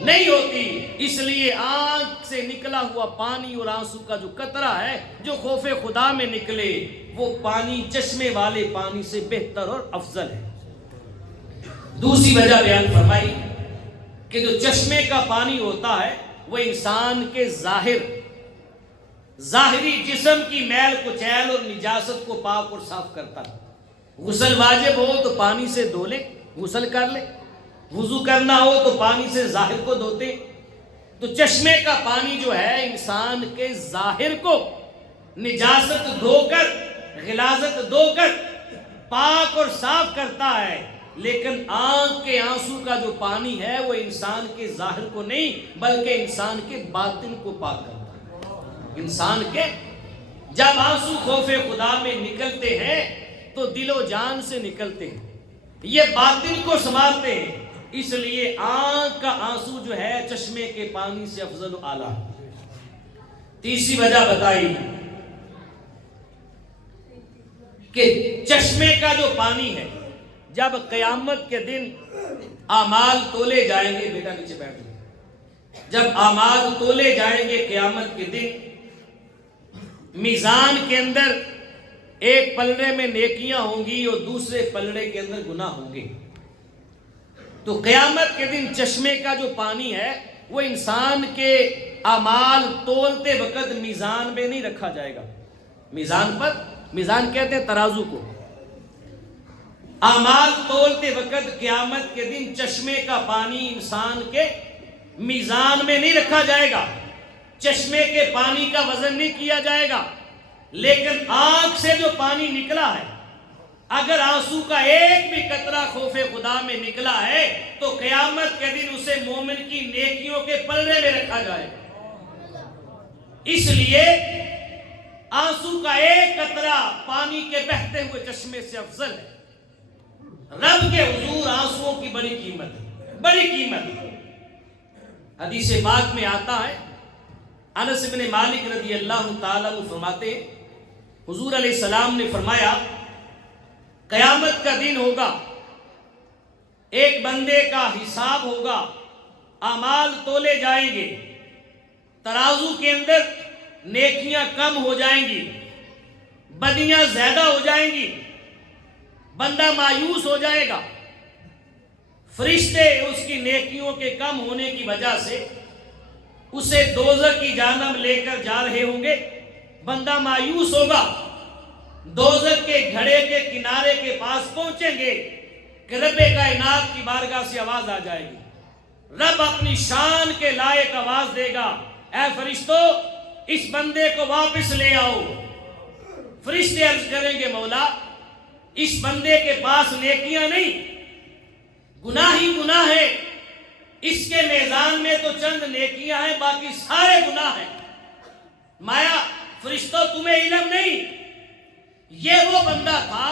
نہیں ہوتی۔ اس لیے آنکھ سے نکلا ہوا پانی اور آنسو کا جو قطرہ ہے، جو خوف خدا میں نکلے، وہ پانی چشمے والے پانی سے بہتر اور افضل ہے۔ دوسری وجہ بیان فرمائی کہ جو چشمے کا پانی ہوتا ہے وہ انسان کے ظاہری جسم کی میل کچیل اور نجاست کو پاک اور صاف کرتا ہے۔ غسل واجب ہو تو پانی سے دھو لے، غسل کر لے، وضو کرنا ہو تو پانی سے ظاہر کو دھوتے۔ تو چشمے کا پانی جو ہے انسان کے ظاہر کو نجاست دھو کر، غلاظت دھو کر پاک اور صاف کرتا ہے، لیکن آنکھ کے آنسو کا جو پانی ہے وہ انسان کے ظاہر کو نہیں بلکہ انسان کے باطن کو پاک کرتا ہے۔ انسان کے جب آنسو خوف خدا میں نکلتے ہیں تو دل و جان سے نکلتے ہیں، یہ باطن کو سنبھالتے ہیں۔ اس لیے آنکھ کا آنسو جو ہے چشمے کے پانی سے افضل و اعلیٰ۔ تیسری وجہ بتائی کہ چشمے کا جو پانی ہے، جب قیامت کے دن اعمال تولے جائیں گے، بیٹا نیچے بیٹھ جائیں، جب اعمال تولے جائیں گے قیامت کے دن، میزان کے اندر ایک پلڑے میں نیکیاں ہوں گی اور دوسرے پلڑے کے اندر گناہ ہوں گے، تو قیامت کے دن چشمے کا جو پانی ہے وہ انسان کے اعمال تولتے وقت میزان میں نہیں رکھا جائے گا۔ میزان پر، میزان کہتے ہیں ترازو کو، اعمال تولتے وقت قیامت کے دن چشمے کا پانی انسان کے میزان میں نہیں رکھا جائے گا، چشمے کے پانی کا وزن نہیں کیا جائے گا، لیکن آنکھ سے جو پانی نکلا ہے اگر آنسو کا ایک بھی قطرہ خوف خدا میں نکلا ہے تو قیامت کے دن اسے مومن کی نیکیوں کے پلڑے میں رکھا جائے گا۔ اس لیے آنسو کا ایک قطرہ پانی کے بہتے ہوئے چشمے سے افضل ہے۔ رب کے حضور آنسوؤں کی بڑی قیمت ہے، بڑی قیمت ہے۔ حدیث پاک میں آتا ہے، انس بن مالک رضی اللہ تعالیٰ عنہ فرماتے ہیں، حضور علیہ السلام نے فرمایا قیامت کا دن ہوگا، ایک بندے کا حساب ہوگا، اعمال تولے جائیں گے، ترازو کے اندر نیکیاں کم ہو جائیں گی، بدیاں زیادہ ہو جائیں گی، بندہ مایوس ہو جائے گا۔ فرشتے اس کی نیکیوں کے کم ہونے کی وجہ سے اسے دوزخ کی جانب لے کر جا رہے ہوں گے، بندہ مایوس ہوگا، دوزخ کے گھڑے کے کنارے کے پاس پہنچیں گے کہ رب کائنات کی بارگاہ سے آواز آ جائے گی۔ رب اپنی شان کے لائق آواز دے گا، اے فرشتو اس بندے کو واپس لے آؤ۔ فرشتے عرض کریں گے مولا اس بندے کے پاس نیکیاں نہیں، گناہ ہی گناہ ہے، اس کے میزان میں تو چند نیکیاں ہیں، باقی سارے گناہ ہیں۔ مایا فرشتوں تمہیں علم نہیں، یہ وہ بندہ تھا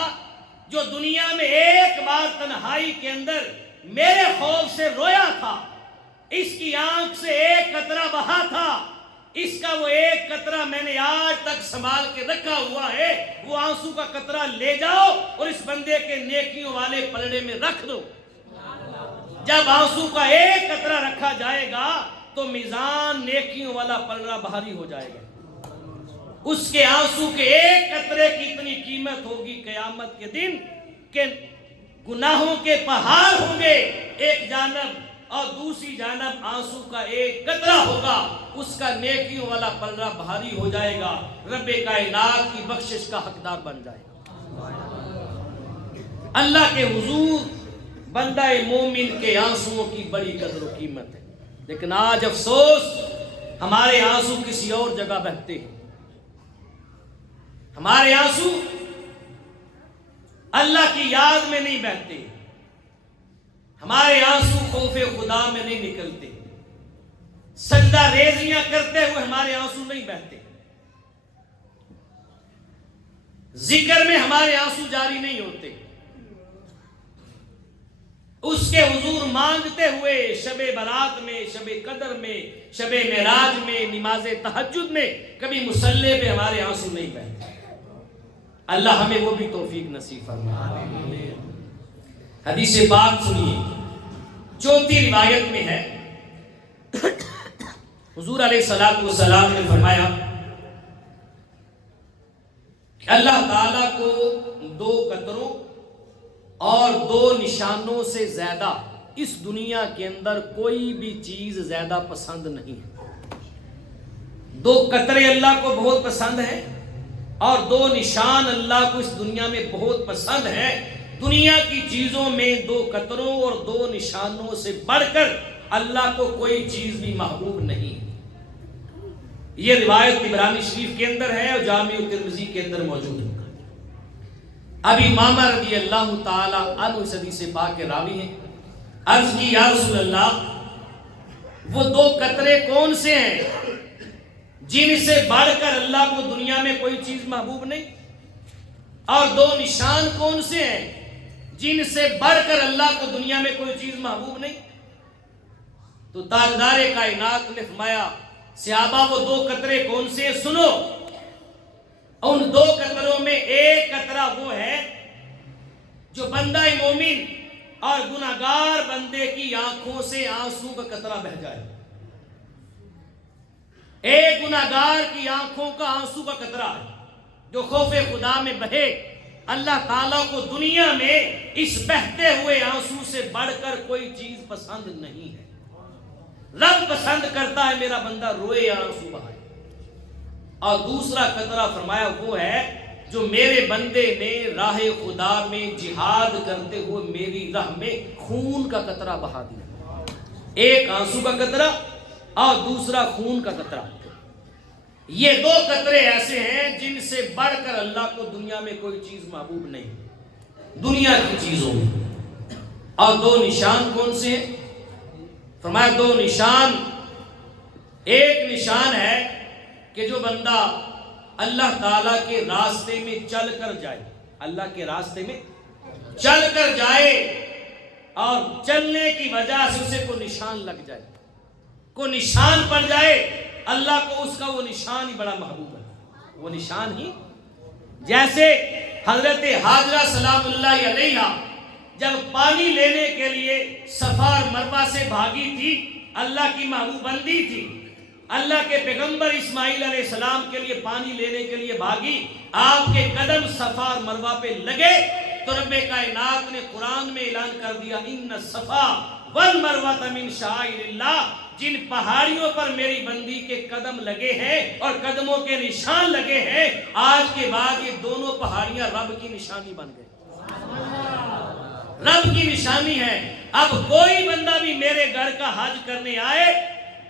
جو دنیا میں ایک بار تنہائی کے اندر میرے خوف سے رویا تھا، اس کی آنکھ سے ایک قطرہ بہا تھا، اس کا وہ ایک قطرہ میں نے آج تک سنبھال کے رکھا ہوا ہے، وہ آنسو کا قطرہ لے جاؤ اور اس بندے کے نیکیوں والے پلڑے میں رکھ دو۔ جب آنسو کا ایک قطرہ رکھا جائے گا تو میزان نیکیوں والا پلڑا بھاری ہو جائے گا۔ اس کے آنسو کے ایک قطرے کی اتنی قیمت ہوگی قیامت کے دن کہ گناہوں کے پہاڑ ہوں گے ایک جانب اور دوسری جانب آنسو کا ایک قطرہ ہوگا، اس کا نیکیوں والا پلڑا بھاری ہو جائے گا، رب کائنات کی بخشش کا حقدار بن جائے گا۔ اللہ کے حضور بندہ مومن کے آنسوؤں کی بڑی قدر و قیمت ہے، لیکن آج افسوس ہمارے آنسو کسی اور جگہ بہتے ہیں۔ ہمارے آنسو اللہ کی یاد میں نہیں بہتے، ہمارے آنسو خوف خدا میں نہیں نکلتے، سجدہ ریزیاں کرتے ہوئے ہمارے آنسو نہیں بہتے، ذکر میں ہمارے آنسو جاری نہیں ہوتے، اس کے حضور مانگتے ہوئے شب برات میں، شب قدر میں، شب معراج میں، نماز تہجد میں کبھی مصلی پہ ہمارے آنسو نہیں بہتے۔ اللہ ہمیں وہ بھی توفیق نصیب فرمائے۔ حدیث پاک سنیے، چوتھی روایت میں ہے، حضور علیہ السلام نے فرمایا کہ اللہ تعالیٰ کو دو قطروں اور دو نشانوں سے زیادہ اس دنیا کے اندر کوئی بھی چیز زیادہ پسند نہیں ہے۔ دو قطرے اللہ کو بہت پسند ہیں اور دو نشان اللہ کو اس دنیا میں بہت پسند ہیں۔ دنیا کی چیزوں میں دو قطروں اور دو نشانوں سے بڑھ کر اللہ کو کوئی چیز بھی محبوب نہیں۔ یہ روایت طبرانی شریف کے اندر ہے اور جامع ترمذی کے اندر موجود ہے۔ ابھی امامہ رضی اللہ تعالی عنہ اس حدیث پاک کے راوی ہیں، عرض کی یا رسول اللہ وہ دو قطرے کون سے ہیں جن سے بڑھ کر اللہ کو دنیا میں کوئی چیز محبوب نہیں، اور دو نشان کون سے ہیں جن سے بڑھ کر اللہ کو دنیا میں کوئی چیز محبوب نہیں؟ تو تاجدار کائنات نے فرمایا صحابہ وہ دو قطرے کون سے ہیں سنو۔ ان دو قطروں میں ایک قطرہ وہ ہے جو بندہ مومن اور گناہگار بندے کی آنکھوں سے آنسو کا قطرہ بہہ جائے۔ ایک گناہگار کی آنکھوں کا آنسو کا قطرہ ہے جو خوف خدا میں بہے۔ اللہ تعالیٰ کو دنیا میں اس بہتے ہوئے آنسو سے بڑھ کر کوئی چیز پسند نہیں ہے۔ رب پسند کرتا ہے میرا بندہ روئے آنسو بہائے۔ اور دوسرا قطرہ فرمایا وہ ہے جو میرے بندے نے راہ خدا میں جہاد کرتے ہوئے میری راہ میں خون کا قطرہ بہا دیا۔ ایک آنسو کا قطرہ اور دوسرا خون کا قطرہ۔ یہ دو قطرے ایسے ہیں جن سے بڑھ کر اللہ کو دنیا میں کوئی چیز محبوب نہیں۔ دنیا کی چیزوں میں. اور دو نشان کون سے ہیں؟ فرمایا دو نشان. ایک نشان ہے کہ جو بندہ اللہ تعالیٰ کے راستے میں چل کر جائے، اللہ کے راستے میں چل کر جائے اور چلنے کی وجہ سے اسے کوئی نشان لگ جائے، کوئی نشان پڑ جائے، اللہ کو اس کا وہ نشان ہی بڑا محبوب ہے. وہ نشان ہی جیسے حضرت حاجرہ سلام اللہ علیہا جب پانی لینے کے لیے صفا اور مروہ سے بھاگی تھی، اللہ کی محبوب بندی تھی، اللہ کے پیغمبر اسماعیل علیہ السلام کے لیے پانی لینے کے لیے بھاگی، آپ کے قدم صفا اور مروہ پہ لگے تو رب کائنات نے قرآن میں اعلان کر دیا ان الصفا والمروہ من شعائر اللہ. جن پہاڑیوں پر میری بندی کے قدم لگے ہیں اور قدموں کے نشان لگے ہیں، آج کے بعد یہ دونوں پہاڑیاں رب کی نشانی بن گئی، رب کی نشانی ہے. اب کوئی بندہ بھی میرے گھر کا حج کرنے آئے،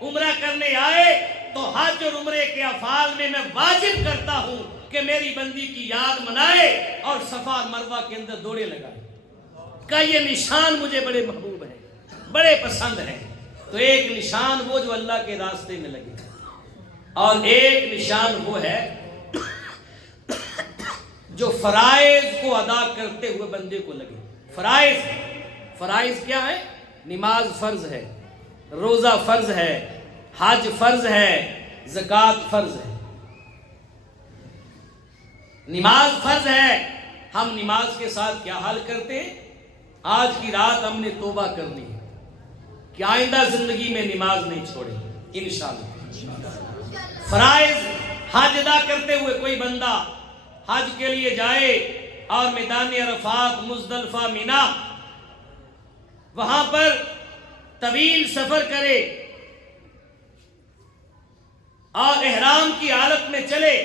عمرہ کرنے آئے، تو حج اور عمرے کے افعال میں میں واجب کرتا ہوں کہ میری بندی کی یاد منائے اور صفا اور مروہ کے اندر دوڑے لگائے. کا یہ نشان مجھے بڑے محبوب ہیں، بڑے پسند ہیں. تو ایک نشان وہ جو اللہ کے راستے میں لگے، اور ایک نشان وہ ہے جو فرائض کو ادا کرتے ہوئے بندے کو لگے. فرائض کیا ہے؟ نماز فرض ہے، روزہ فرض ہے، حج فرض ہے، زکوٰۃ فرض ہے. نماز فرض ہے. ہم نماز کے ساتھ کیا حال کرتے ہیں؟ آج کی رات ہم نے توبہ کرنی ہے کہ آئندہ زندگی میں نماز نہیں چھوڑیں انشاءاللہ. فرائض حج ادا کرتے ہوئے کوئی بندہ حج کے لیے جائے اور میدان عرفات، مزدلفہ، مینا، وہاں پر طویل سفر کرے اور احرام کی حالت میں چلے،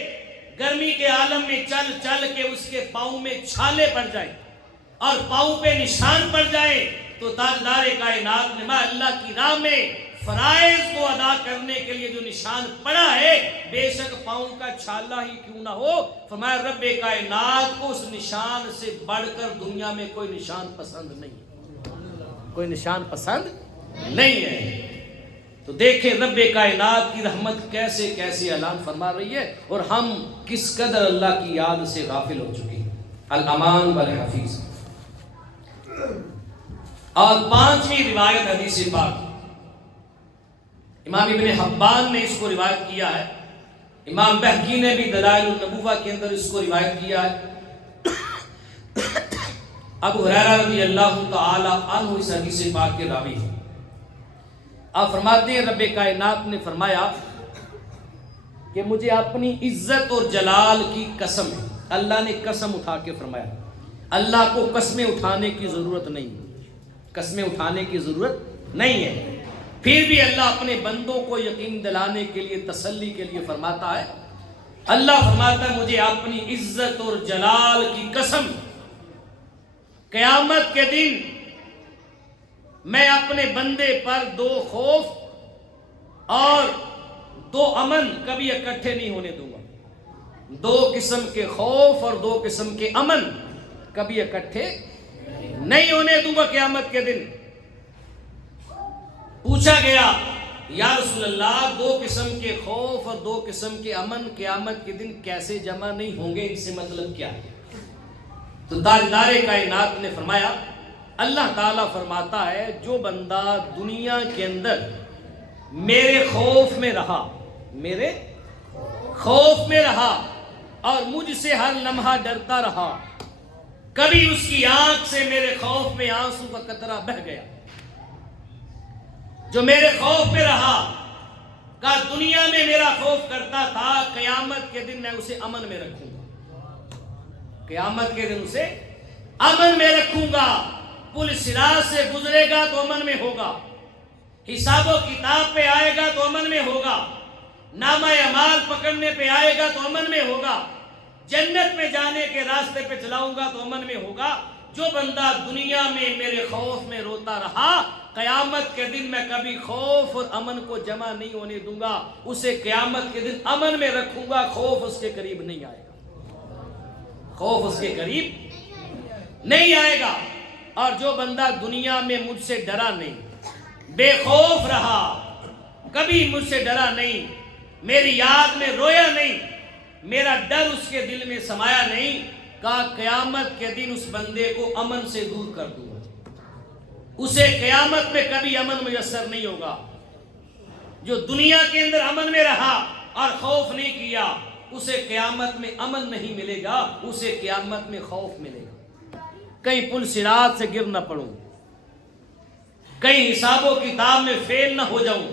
گرمی کے عالم میں چل چل کے اس کے پاؤں میں چھالے پڑ جائیں اور پاؤں پہ نشان پڑ جائے، تو تاجدار کائنات نے اللہ کی راہ میں فرائض کو ادا کرنے کے لیے جو نشان پڑا ہے، بے شک پاؤں کا چھالا ہی کیوں نہ ہو، فرمایا رب کائنات کو اس نشان سے بڑھ کر دنیا میں کوئی نشان پسند نہیں ہے، کوئی نشان پسند نہیں ہے. تو دیکھیں رب کائنات کی رحمت کیسے کیسے اعلان فرما رہی ہے، اور ہم کس قدر اللہ کی یاد سے غافل ہو چکے ہیں. الامان والحفیظ. اور پانچویں روایت حدیث پاک، امام ابن حبان نے اس کو روایت کیا ہے، امام بہقی نے بھی دلائل النبوہ کے اندر اس کو روایت کیا ہے. ابو ہریرہ رضی اللہ تعالی عنہ اس حدیث پاک کے راوی ہیں. آپ فرماتے ہیں رب کائنات نے فرمایا کہ مجھے اپنی عزت اور جلال کی قسم ہے. اللہ نے قسم اٹھا کے فرمایا. اللہ کو قسمیں اٹھانے کی ضرورت نہیں ہے، قسمیں اٹھانے کی ضرورت نہیں ہے. پھر بھی اللہ اپنے بندوں کو یقین دلانے کے لیے، تسلی کے لیے فرماتا ہے. اللہ فرماتا ہے مجھے اپنی عزت اور جلال کی قسم، قیامت کے دن میں اپنے بندے پر دو خوف اور دو امن کبھی اکٹھے نہیں ہونے دوں گا. دو قسم کے خوف اور دو قسم کے امن کبھی اکٹھے نہیں ہونے دوں گا قیامت کے دن. پوچھا گیا یا رسول اللہ دو قسم کے خوف اور دو قسم کے امن قیامت کے دن کیسے جمع نہیں ہوں گے، ان سے مطلب کیا ہے؟ تو تاجدار کائنات نے فرمایا اللہ تعالیٰ فرماتا ہے جو بندہ دنیا کے اندر میرے خوف میں رہا، میرے خوف میں رہا اور مجھ سے ہر لمحہ ڈرتا رہا، کبھی اس کی آنکھ سے میرے خوف میں آنسو کا قطرہ بہہ گیا، جو میرے خوف میں رہا، کہا دنیا میں میرا خوف کرتا تھا، قیامت کے دن میں اسے امن میں رکھوں گا، قیامت کے دن اسے امن میں رکھوں گا. پل صراط سے گزرے گا تو امن میں ہوگا، حساب و کتاب پہ آئے گا تو امن میں ہوگا، نامہ اعمال پکڑنے پہ آئے گا تو امن میں ہوگا، جنت میں جانے کے راستے پہ چلاؤں گا تو امن میں ہوگا. جو بندہ دنیا میں میرے خوف میں روتا رہا، قیامت کے دن میں کبھی خوف اور امن کو جمع نہیں ہونے دوں گا، اسے قیامت کے دن امن میں رکھوں گا، خوف اس کے قریب نہیں آئے گا، خوف اس کے قریب نہیں آئے گا۔ اور جو بندہ دنیا میں مجھ سے ڈرا نہیں، بے خوف رہا، کبھی مجھ سے ڈرا نہیں، میری یاد میں رویا نہیں، میرا ڈر اس کے دل میں سمایا نہیں، کہا قیامت کے دن اس بندے کو امن سے دور کر دوں گا، اسے قیامت میں کبھی امن میسر نہیں ہوگا۔ جو دنیا کے اندر امن میں رہا اور خوف نہیں کیا، اسے قیامت میں امن نہیں ملے گا، اسے قیامت میں خوف ملے گا۔ کہیں پل صراط سے گر نہ پڑوں، کہیں حساب و کتاب میں فیل نہ ہو جاؤں،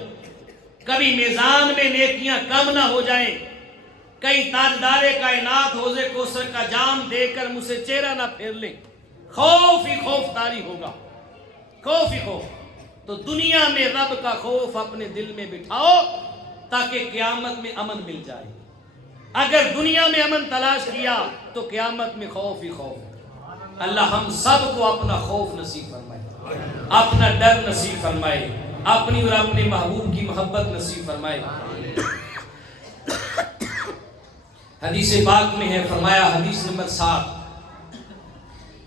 کبھی میزان میں نیکیاں کم نہ ہو جائیں، کہیں تاجدار کائنات حوض کوثر کا جام دے کر مجھ سے چہرہ نہ پھیر لیں، خوف ہی خوف طاری ہوگا، خوف ہی خوف۔ تو دنیا میں رب کا خوف اپنے دل میں بٹھاؤ تاکہ قیامت میں امن مل جائے۔ اگر دنیا میں امن تلاش کیا تو قیامت میں خوف ہی خوف۔ اللہ ہم سب کو اپنا خوف نصیب فرمائے، اپنا ڈر نصیب فرمائے، اپنی اور اپنے محبوب کی محبت نصیب فرمائے۔ حدیث پاک میں ہے، فرمایا حدیث نمبر 7،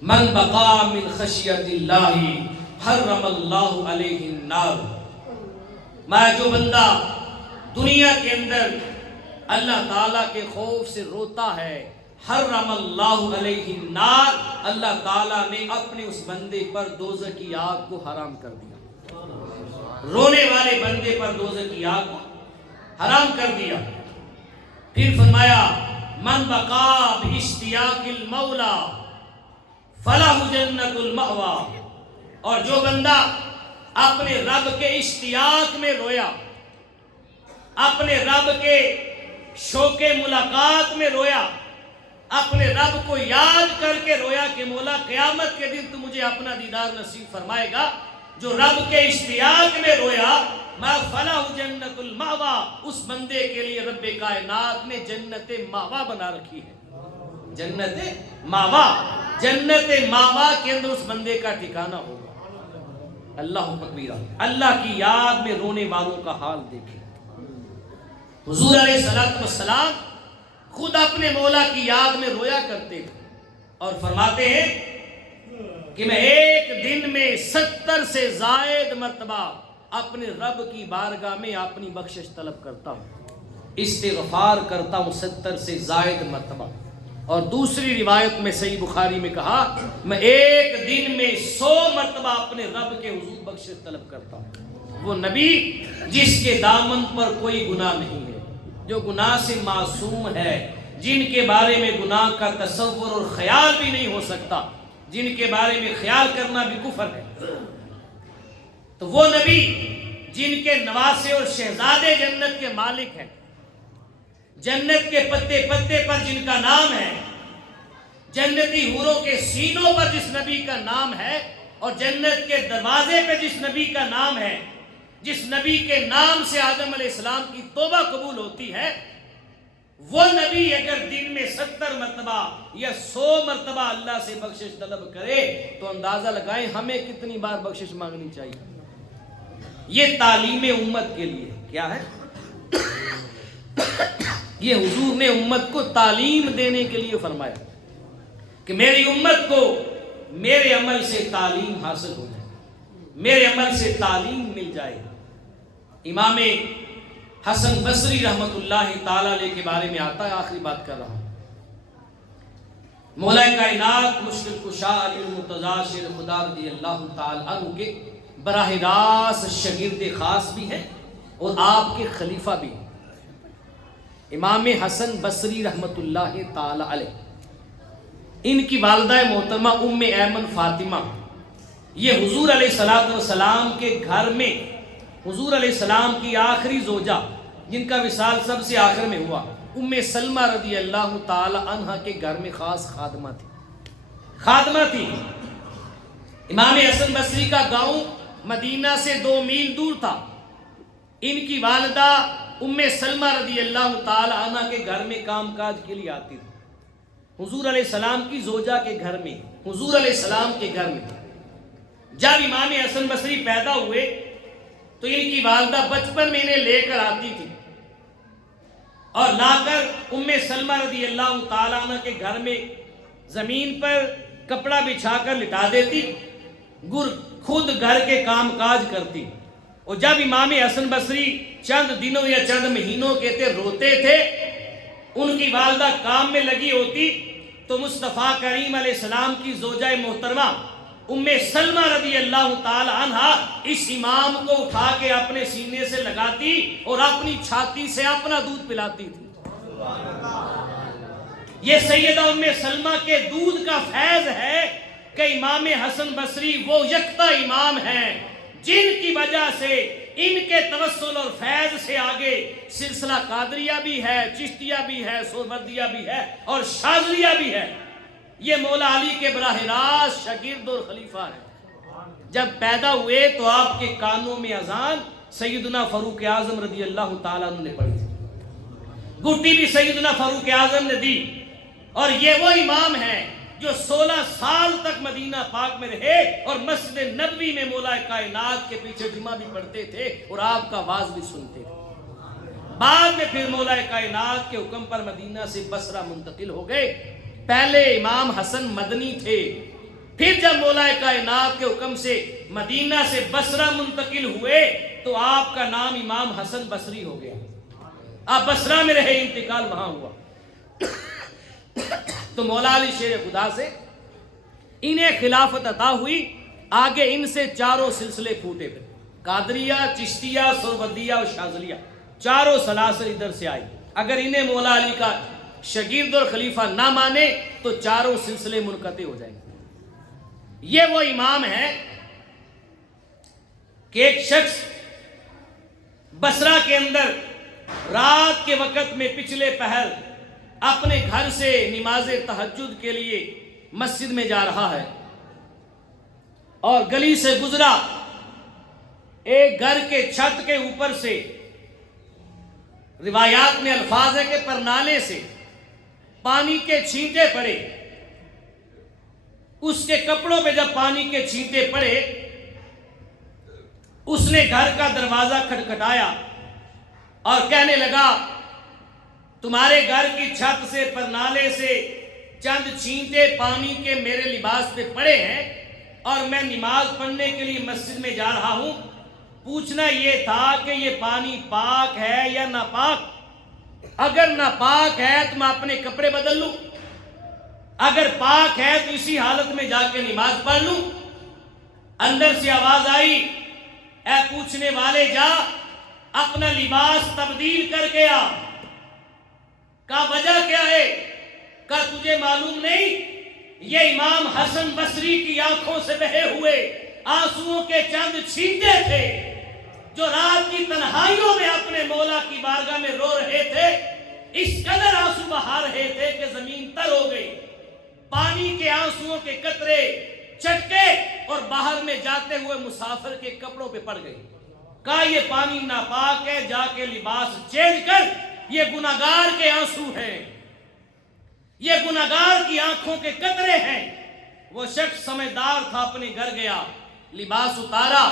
من بقا من خشیت اللہ حرم اللہ علیہ النار۔ میں جو بندہ دنیا کے اندر اللہ تعالیٰ کے خوف سے روتا ہے، حرم اللہ علیہ النار، اللہ تعالیٰ نے اپنے اس بندے پر دوزخ کی آگ کو حرام کر دیا، رونے والے بندے پر دوزخ کی آگ کو حرام کر دیا۔ پھر فرمایا من بقا باشتیاق المولا فلہ جنت المأوی، اور جو بندہ اپنے رب کے اشتیاق میں رویا، اپنے رب کے شوق ملاقات میں رویا، اپنے رب کو یاد کر کے رویا کہ مولا قیامت کے دن تو مجھے اپنا دیدار نصیب فرمائے گا، جو رب کے اشتیاق میں رویا، ما فلاح جنت المأوی، اس بندے کے لیے رب کائنات نے جنت ماوا بنا رکھی ہے۔ جنت ماوا، جنت ماوا کے اندر اس بندے کا ٹھکانہ ہوگا۔ اللہ اکبر، اللہ کی یاد میں رونے والوں کا حال دیکھیں۔ حضور علیہ السلام خود اپنے مولا کی یاد میں رویا کرتے تھے اور فرماتے ہیں کہ میں ایک دن میں 70 سے زائد مرتبہ اپنے رب کی بارگاہ میں اپنی بخشش طلب کرتا ہوں، استغفار کرتا ہوں 70 سے زائد مرتبہ۔ اور دوسری روایت میں صحیح بخاری میں کہا میں ایک دن میں 100 مرتبہ اپنے رب کے حضور بخشش طلب کرتا ہوں۔ وہ نبی جس کے دامن پر کوئی گناہ نہیں ہے، جو گناہ سے معصوم ہے، جن کے بارے میں گناہ کا تصور اور خیال بھی نہیں ہو سکتا، جن کے بارے میں خیال کرنا بھی کفر ہے، تو وہ نبی جن کے نواسے اور شہزادے جنت کے مالک ہیں، جنت کے پتے پتے پر جن کا نام ہے، جنتی حوروں کے سینوں پر جس نبی کا نام ہے، اور جنت کے دروازے پہ جس نبی کا نام ہے، جس نبی کے نام سے آدم علیہ السلام کی توبہ قبول ہوتی ہے، وہ نبی اگر دن میں 70 مرتبہ یا 100 مرتبہ اللہ سے بخشش طلب کرے تو اندازہ لگائیں ہمیں کتنی بار بخشش مانگنی چاہیے۔ یہ تعلیم امت کے لیے کیا ہے؟ یہ حضور نے امت کو تعلیم دینے کے لیے فرمایا کہ میری امت کو میرے عمل سے تعلیم حاصل ہو جائے، میرے عمل سے تعلیم مل جائے۔ امام حسن بصری رحمت اللہ تعالی علیہ کے بارے میں آتا ہے، آخری بات کر رہا ہوں، مولا کائنات مشکل کشا علی المرتضی شیر خدا رضی اللہ تعالی عنہ کے براہ راست شاگرد خاص بھی ہیں اور آپ کے خلیفہ بھی ہیں، امام حسن بصری رحمت اللہ تعالی علیہ۔ ان کی والدہ محترمہ ام ایمن فاطمہ، یہ حضور علیہ السلام کے گھر میں حضور علیہ السلام کی آخری زوجہ جن کا وصال سب سے آخر میں ہوا، ام سلمہ رضی اللہ تعالی عنہ کے گھر میں خاص خادمہ تھی۔ امام حسن بصری کا گاؤں مدینہ سے 2 میل دور تھا۔ ان کی والدہ ام سلمہ رضی اللہ تعالی عنہ کے گھر میں کام کاج کے لیے آتی تھی، حضور علیہ السلام کی زوجہ کے گھر میں، حضور علیہ السلام کے گھر میں۔ جب امام حسن بصری پیدا ہوئے تو ان کی والدہ بچپن میں انہیں لے کر آتی تھی اور لا کر ام سلمہ رضی اللہ تعالیٰ عنہ کے گھر میں زمین پر کپڑا بچھا کر لٹا دیتی، خود گھر کے کام کاج کرتی. اور جب امام حسن بصری چند دنوں یا چند مہینوں کے تھے، روتے تھے، ان کی والدہ کام میں لگی ہوتی، تو مصطفیٰ کریم علیہ السلام کی زوجہ محترمہ ام سلمہ رضی اللہ تعالی عنہ اس امام کو اٹھا کے اپنے سینے سے لگاتی اور اپنی چھاتی سے اپنا دودھ پلاتی تھی. یہ سیدہ ام سلمہ کے دودھ کا فیض ہے کہ امام حسن بصری وہ یکتا امام ہیں جن کی وجہ سے ان کے توسل اور فیض سے آگے سلسلہ قادریہ بھی ہے، چشتیہ بھی ہے، سہروردیہ بھی ہے اور شاذلیہ بھی ہے. یہ مولا علی کے براہ راست شاگرد اور خلیفہ ہیں. جب پیدا ہوئے تو آپ کے کانوں میں اذان سیدنا فاروق اعظم رضی اللہ تعالیٰ عنہ نے پڑھی تھی، گھٹی بھی سیدنا فاروق اعظم نے دی. اور یہ وہ امام ہیں جو 16 سال تک مدینہ پاک میں رہے اور مسجد نبوی میں مولا کائنات کے پیچھے جمعہ بھی پڑھتے تھے اور آپ کا واز بھی سنتے تھے. بعد میں پھر مولا کائنات کے حکم پر مدینہ سے بصرہ منتقل ہو گئے. پہلے امام حسن مدنی تھے، پھر جب مولا کائنات کے حکم سے مدینہ سے بصرہ منتقل ہوئے تو آپ کا نام امام حسن بصری ہو گیا. آپ بصرہ میں رہے، انتقال وہاں ہوا. تو مولا علی شیر خدا سے انہیں خلافت عطا ہوئی. آگے ان سے چاروں سلسلے پھوٹے پھر، قادریہ، چشتیہ، سہروردیہ اور شاذلیہ، چاروں سلاسل ادھر سے آئی. اگر انہیں مولا علی کا شاگرد اور خلیفہ نہ مانے تو چاروں سلسلے منقطع ہو جائیں گے. یہ وہ امام ہیں کہ ایک شخص بصرہ کے اندر رات کے وقت میں پچھلے پہر اپنے گھر سے نماز تہجد کے لیے مسجد میں جا رہا ہے اور گلی سے گزرا. ایک گھر کے چھت کے اوپر سے، روایات میں الفاظ ہے کہ پرنالے سے پانی کے چھینٹے پڑے. اس کے کپڑوں پہ جب پانی کے چھینٹے پڑے، اس نے گھر کا دروازہ کھٹکھٹایا اور کہنے لگا تمہارے گھر کی چھت سے پرنالے سے چند چھینٹے پانی کے میرے لباس پہ پڑے ہیں اور میں نماز پڑھنے کے لیے مسجد میں جا رہا ہوں. پوچھنا یہ تھا کہ یہ پانی پاک ہے یا ناپاک؟ اگر ناپاک ہے تو میں اپنے کپڑے بدل لوں، اگر پاک ہے تو اسی حالت میں جا کے نماز پڑھ لوں. اندر سے آواز آئی، اے پوچھنے والے جا اپنا لباس تبدیل کر کے آ. کا وجہ کیا ہے؟ کا تجھے معلوم نہیں یہ امام حسن بصری کی آنکھوں سے بہے ہوئے آنسوؤں کے چند چھینٹے تھے جو رات کی تنہائیوں میں اپنے مولا کی بارگاہ میں رو رہے تھے. اس قدر آنسو بہا رہے تھے کہ زمین تر ہو گئی. پانی کے آنسوؤں کے قطرے چھٹکے اور باہر میں جاتے ہوئے مسافر کے کپڑوں پہ پڑ گئے. کہا یہ پانی ناپاک ہے، جا کے لباس چینج کر. یہ گناہگار کے آنسو ہیں، یہ گناہگار کی آنکھوں کے قطرے ہیں. وہ شخص سمجھدار تھا، اپنے گھر گیا، لباس اتارا،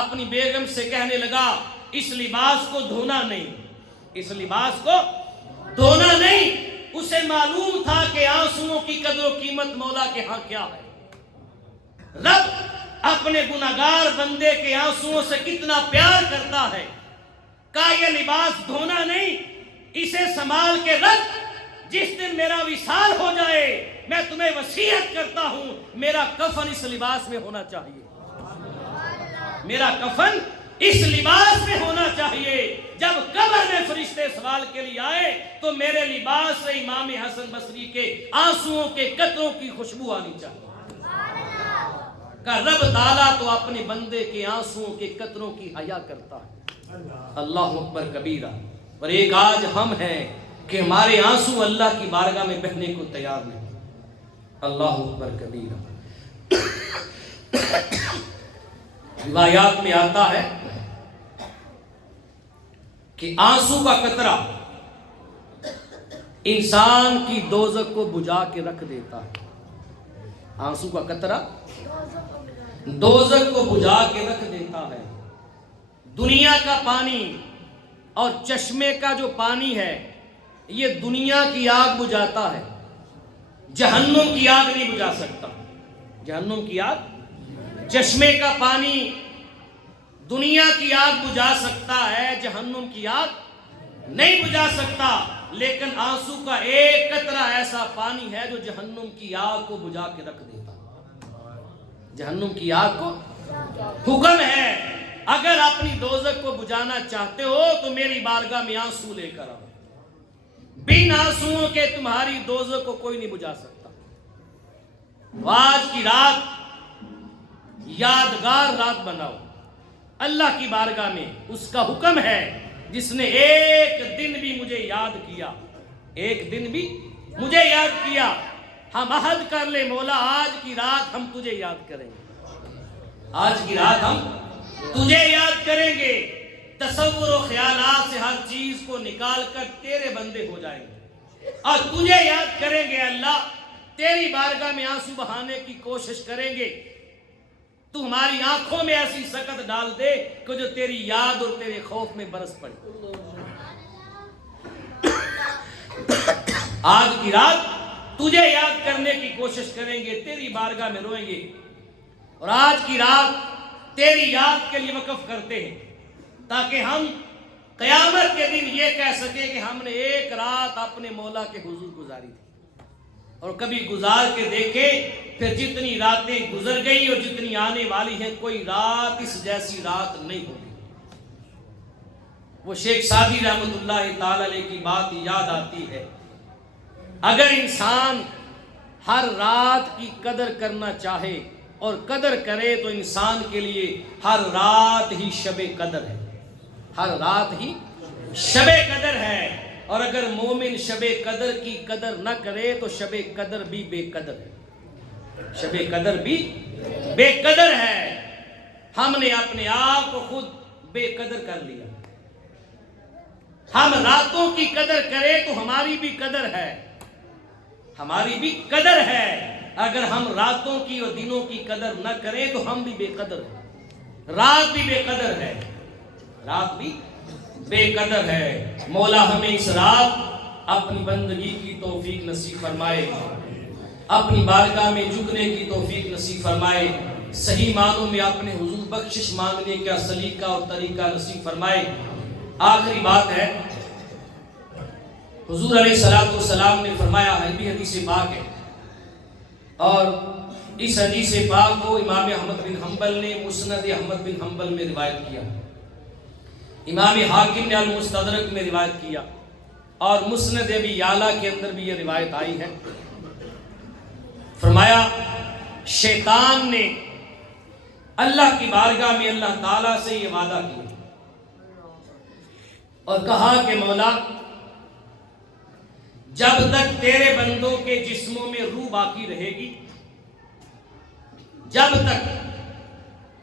اپنی بیگم سے کہنے لگا اس لباس کو دھونا نہیں، اس لباس کو دھونا نہیں. اسے معلوم تھا کہ آنسوؤں کی قدر و قیمت مولا کے ہاں کیا ہے. رب اپنے گناہگار بندے کے آنسوؤں سے کتنا پیار کرتا ہے. کہا یہ لباس دھونا نہیں، اسے سنبھال کے رکھ. جس دن میرا وصال ہو جائے میں تمہیں وصیت کرتا ہوں میرا کفن اس لباس میں ہونا چاہیے، میرا کفن اس لباس میں ہونا چاہیے. جب قبر میں فرشتے سوال کے لیے آئے تو میرے لباس سے امام حسن بصری کے آنسوؤں کے قطروں کی خوشبو آنی چاہیے. کہ رب تعالیٰ تو اپنے بندے کے آنسوؤں کے قطروں کی حیا کرتا ہے. اللہ اکبر کبیرہ. اور ایک آج ہم ہیں کہ ہمارے آنسو اللہ کی بارگاہ میں بہنے کو تیار نہیں. اللہ اکبر کبیرہ. روایات میں آتا ہے کہ آنسو کا قطرہ انسان کی دوزخ کو بجھا کے رکھ دیتا ہے. آنسو کا قطرہ دوزخ کو بجھا کے رکھ دیتا ہے. دنیا کا پانی اور چشمے کا جو پانی ہے یہ دنیا کی آگ بجھاتا ہے. جہنم کی آگ نہیں بجھا سکتا. جہنم کی آگ, چشمے کا پانی دنیا کی آگ بجھا سکتا ہے, جہنم کی آگ نہیں بجھا سکتا. لیکن آنسو کا ایک قطرہ ایسا پانی ہے جو جہنم کی آگ کو بجھا کے رکھ دیتا. جہنم کی آگ کو حکم ہے, اگر اپنی دوزخ کو بجھانا چاہتے ہو تو میری بارگاہ میں آنسو لے کر آؤ. بن آنسوؤں کے تمہاری دوزخ کو کوئی نہیں بجھا سکتا. آج کی رات یادگار رات بناؤ اللہ کی بارگاہ میں. اس کا حکم ہے جس نے ایک دن بھی مجھے یاد کیا, ایک دن بھی مجھے یاد کیا, ہم عہد کر لیں مولا آج کی رات ہم تجھے یاد کریں گے, آج کی رات ہم تجھے یاد کریں گے. تصور و خیالات سے ہر چیز کو نکال کر تیرے بندے ہو جائیں گے اور تجھے یاد کریں گے. اللہ تیری بارگاہ میں آنسو بہانے کی کوشش کریں گے. تو ہماری آنکھوں میں ایسی سکت ڈال دے کہ جو تیری یاد اور تیرے خوف میں برس پڑے. آج کی رات تجھے یاد کرنے کی کوشش کریں گے, تیری بارگاہ میں روئیں گے, اور آج کی رات تیری یاد کے لیے وقف کرتے ہیں تاکہ ہم قیامت کے دن یہ کہہ سکیں کہ ہم نے ایک رات اپنے مولا کے حضور گزاری تھی. اور کبھی گزار کے دیکھے پھر جتنی راتیں گزر گئی اور جتنی آنے والی ہیں کوئی رات اس جیسی رات نہیں ہوگی. وہ شیخ سعدی رحمت اللہ تعالی علیہ کی بات یاد آتی ہے, اگر انسان ہر رات کی قدر کرنا چاہے اور قدر کرے تو انسان کے لیے ہر رات ہی شب قدر ہے, ہر رات ہی شب قدر ہے. اور اگر مومن شب قدر کی قدر نہ کرے تو شب قدر بھی بے قدر ہے, شب قدر بھی بے قدر ہے. ہم نے اپنے آپ کو خود بے قدر کر لیا. ہم راتوں کی قدر کریں تو ہماری بھی قدر ہے, ہماری بھی قدر ہے. اگر ہم راتوں کی اور دنوں کی قدر نہ کریں تو ہم بھی بے قدر ہیں. رات بھی بے قدر ہے, رات بھی بے قدر ہے. مولا ہمیں اس رات اپنی بندگی کی توفیق نصیب فرمائے, اپنی بارگاہ میں جھکنے کی توفیق نصیب فرمائے, صحیح معنوں میں اپنے حضور بخشش مانگنے کا سلیقہ اور طریقہ نصیب فرمائے. آخری بات ہے, حضور علیہ الصلوۃ والسلام نے فرمایا ہے, بھی حدیث پاک ہے, اور اس حدیث پاک کو امام احمد بن حنبل نے مسند احمد بن حنبل میں روایت کیا, امام حاکم نے المستدرک میں روایت کیا, اور مسند ابی یعلا کے اندر بھی یہ روایت آئی ہے. فرمایا شیطان نے اللہ کی بارگاہ میں اللہ تعالیٰ سے یہ وعدہ کیا اور کہا کہ مولا جب تک تیرے بندوں کے جسموں میں روح باقی رہے گی, جب تک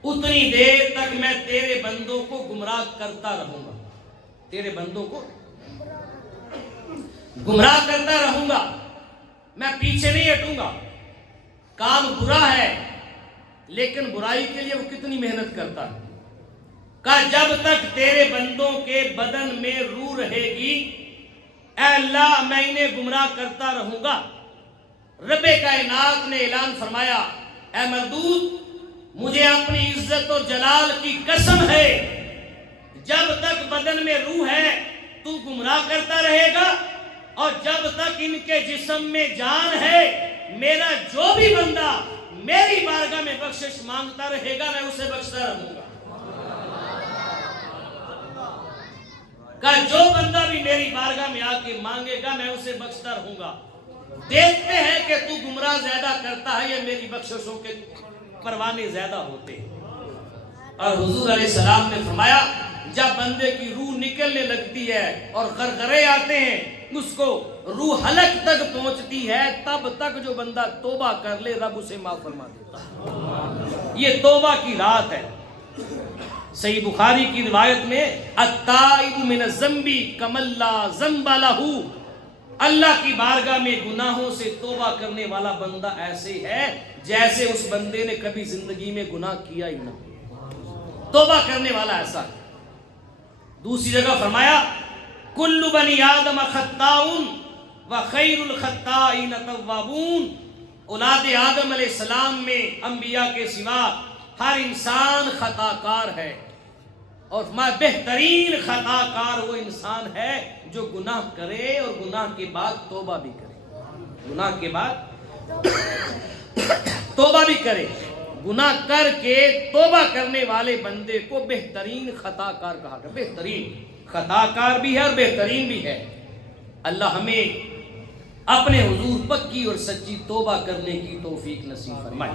اتنی دیر تک میں تیرے بندوں کو گمراہ کرتا رہوں گا, تیرے بندوں کو گمراہ کرتا رہوں گا, میں پیچھے نہیں ہٹوں گا. کام برا ہے لیکن برائی کے لیے وہ کتنی محنت کرتا ہے. کہا جب تک تیرے بندوں کے بدن میں روح رہے گی اے اللہ میں انہیں گمراہ کرتا رہوں گا. رب کائنات نے اعلان فرمایا اے مردود مجھے اپنی عزت اور جلال کی قسم ہے جب تک بدن میں روح ہے تو گمراہ کرتا رہے گا, اور جب تک ان کے جسم میں جان ہے میرا جو بھی بندہ میری بارگاہ میں بخشش مانگتا رہے گا میں اسے بخشتا رہوں گا. کہا جو بندہ بھی میری بارگاہ میں آ کے مانگے گا میں اسے بخشتا رہوں گا. دیکھتے ہیں کہ تو گمراہ زیادہ کرتا ہے یا میری بخششوں کے پروانے زیادہ ہوتے ہیں. اور حضور علیہ السلام نے فرمایا جب بندے کی روح نکلنے لگتی ہے اور غرغرے آتے ہیں اس کو روح حلق تک پہنچتی ہے تب تک جو بندہ توبہ کر لے رب اسے معاف فرما دیتا ہے. یہ توبہ کی رات ہے. صحیح بخاری کی روایت میں التائب من الذنب کمن لا ذنب لہ, اللہ کی بارگاہ میں گناہوں سے توبہ کرنے والا بندہ ایسے ہے جیسے اس بندے نے کبھی زندگی میں گناہ کیا ہی نہ. توبہ کرنے والا ایسا ہے. دوسری جگہ فرمایا کل بنی آدم خطاؤن وخیر الخطائین التوابون. اولاد آدم علیہ السلام میں انبیاء کے سوا ہر انسان خطا کار ہے، اور بہترین خطا کار وہ انسان ہے جو گناہ کرے اور گناہ کے بعد توبہ بھی کرے. گناہ کے بعد توبہ بھی کرے. گناہ کر کے توبہ کرنے والے بندے کو بہترین خطا کار کہا گیا. بہترین خطا کار بھی ہے اور بہترین بھی ہے. اللہ ہمیں اپنے حضور پکی اور سچی توبہ کرنے کی توفیق نصیب فرمائے.